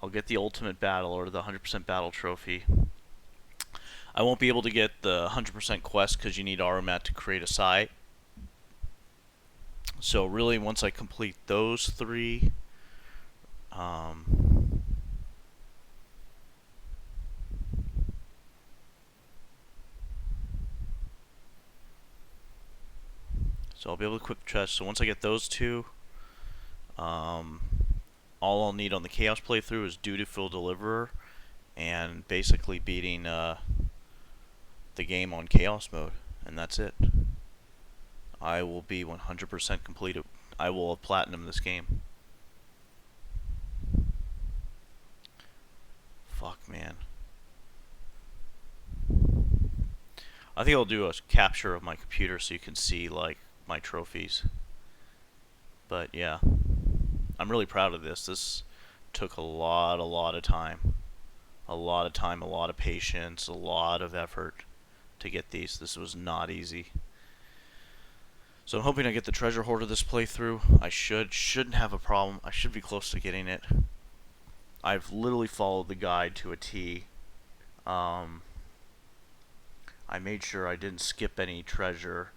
I'll get the ultimate battle or the 100% battle trophy. I won't be able to get the 100% quest because you need Aromat to create a site. So really, once I complete those 3, so I'll be able to equip the chest. So once I get those 2, all I'll need on the Chaos playthrough is Dutiful Deliverer, and basically beating the game on Chaos mode, and that's it. I will be 100% completed. I will have platinum this game. Fuck, man. I think I'll do a capture of my computer so you can see, like, my trophies. But yeah, I'm really proud of this. This took a lot of time. A lot of time, a lot of patience, a lot of effort. to get these. This was not easy. So I'm hoping I get the treasure hoarder this playthrough. I shouldn't have a problem. I should be close to getting it. I've literally followed the guide to a T. I made sure I didn't skip any treasure.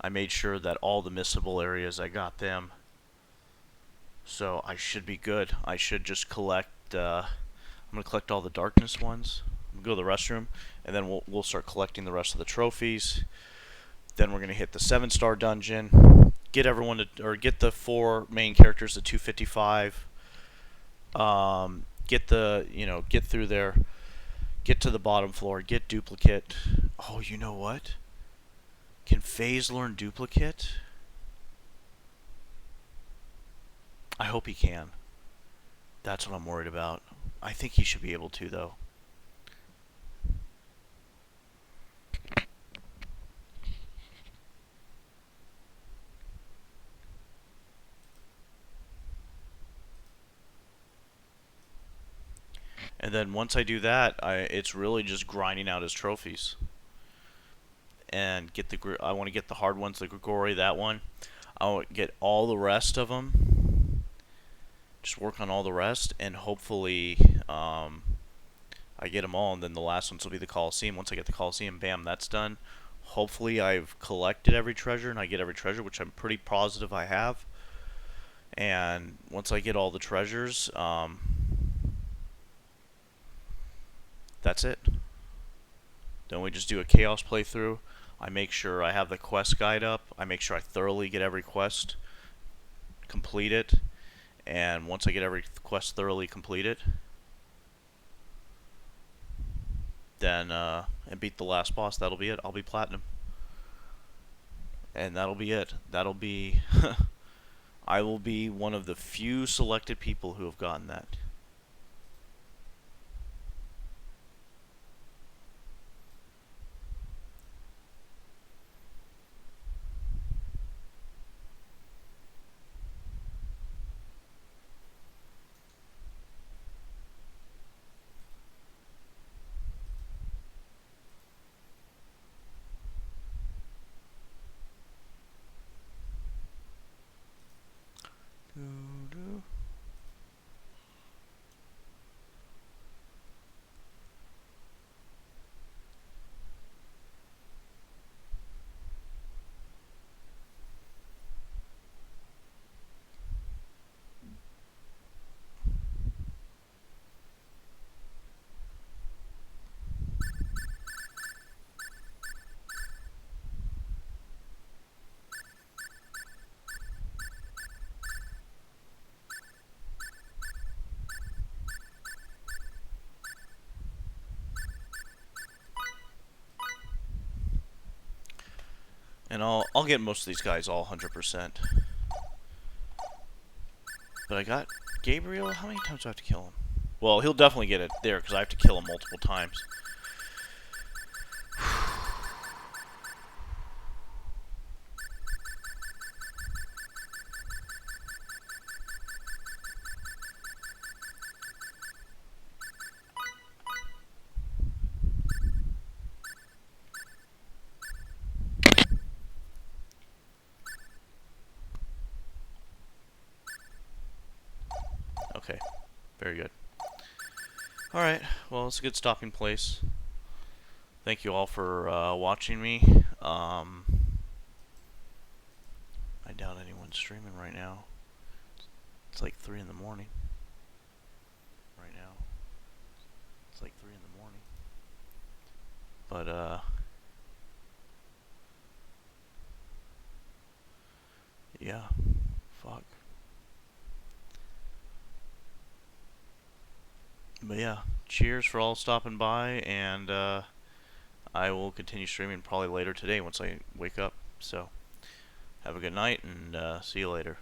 I made sure that all the missable areas, I got them. So I should be good. I should just collect, I'm going to collect all the darkness ones. I'm going to go to the restroom, and then we'll start collecting the rest of the trophies. Then we're going to hit the 7-star dungeon. Get everyone to, or get the 4 main characters to 255. Get the, get through there. Get to the bottom floor. Get duplicate. Oh, you know what? Can FaZe learn duplicate? I hope he can. That's what I'm worried about. I think he should be able to, though. And then once I do that, it's really just grinding out his trophies. And get I want to get the hard ones, the Grigori, that one. I want to get all the rest of them. Just work on all the rest, and hopefully I get them all, and then the last ones will be the Colosseum. Once I get the Colosseum, bam, that's done. Hopefully I've collected every treasure, and I get every treasure, which I'm pretty positive I have. And once I get all the treasures, that's it. Then we just do a Chaos playthrough. I make sure I have the quest guide up. I make sure I thoroughly get every quest, complete it. And once I get every quest thoroughly completed, then and beat the last boss, that'll be it. I'll be platinum. And that'll be it. That'll be I will be one of the few selected people who have gotten that. And I'll get most of these guys all 100%. But I got Gabriel. How many times do I have to kill him? Well, he'll definitely get it there because I have to kill him multiple times. Okay, very good. Alright, well, it's a good stopping place. Thank you all for watching me. I doubt anyone's streaming right now. It's like 3 in the morning. Right now. It's like 3 in the morning. But, yeah. Fuck. But yeah, cheers for all stopping by, and I will continue streaming probably later today once I wake up. So, have a good night, and see you later.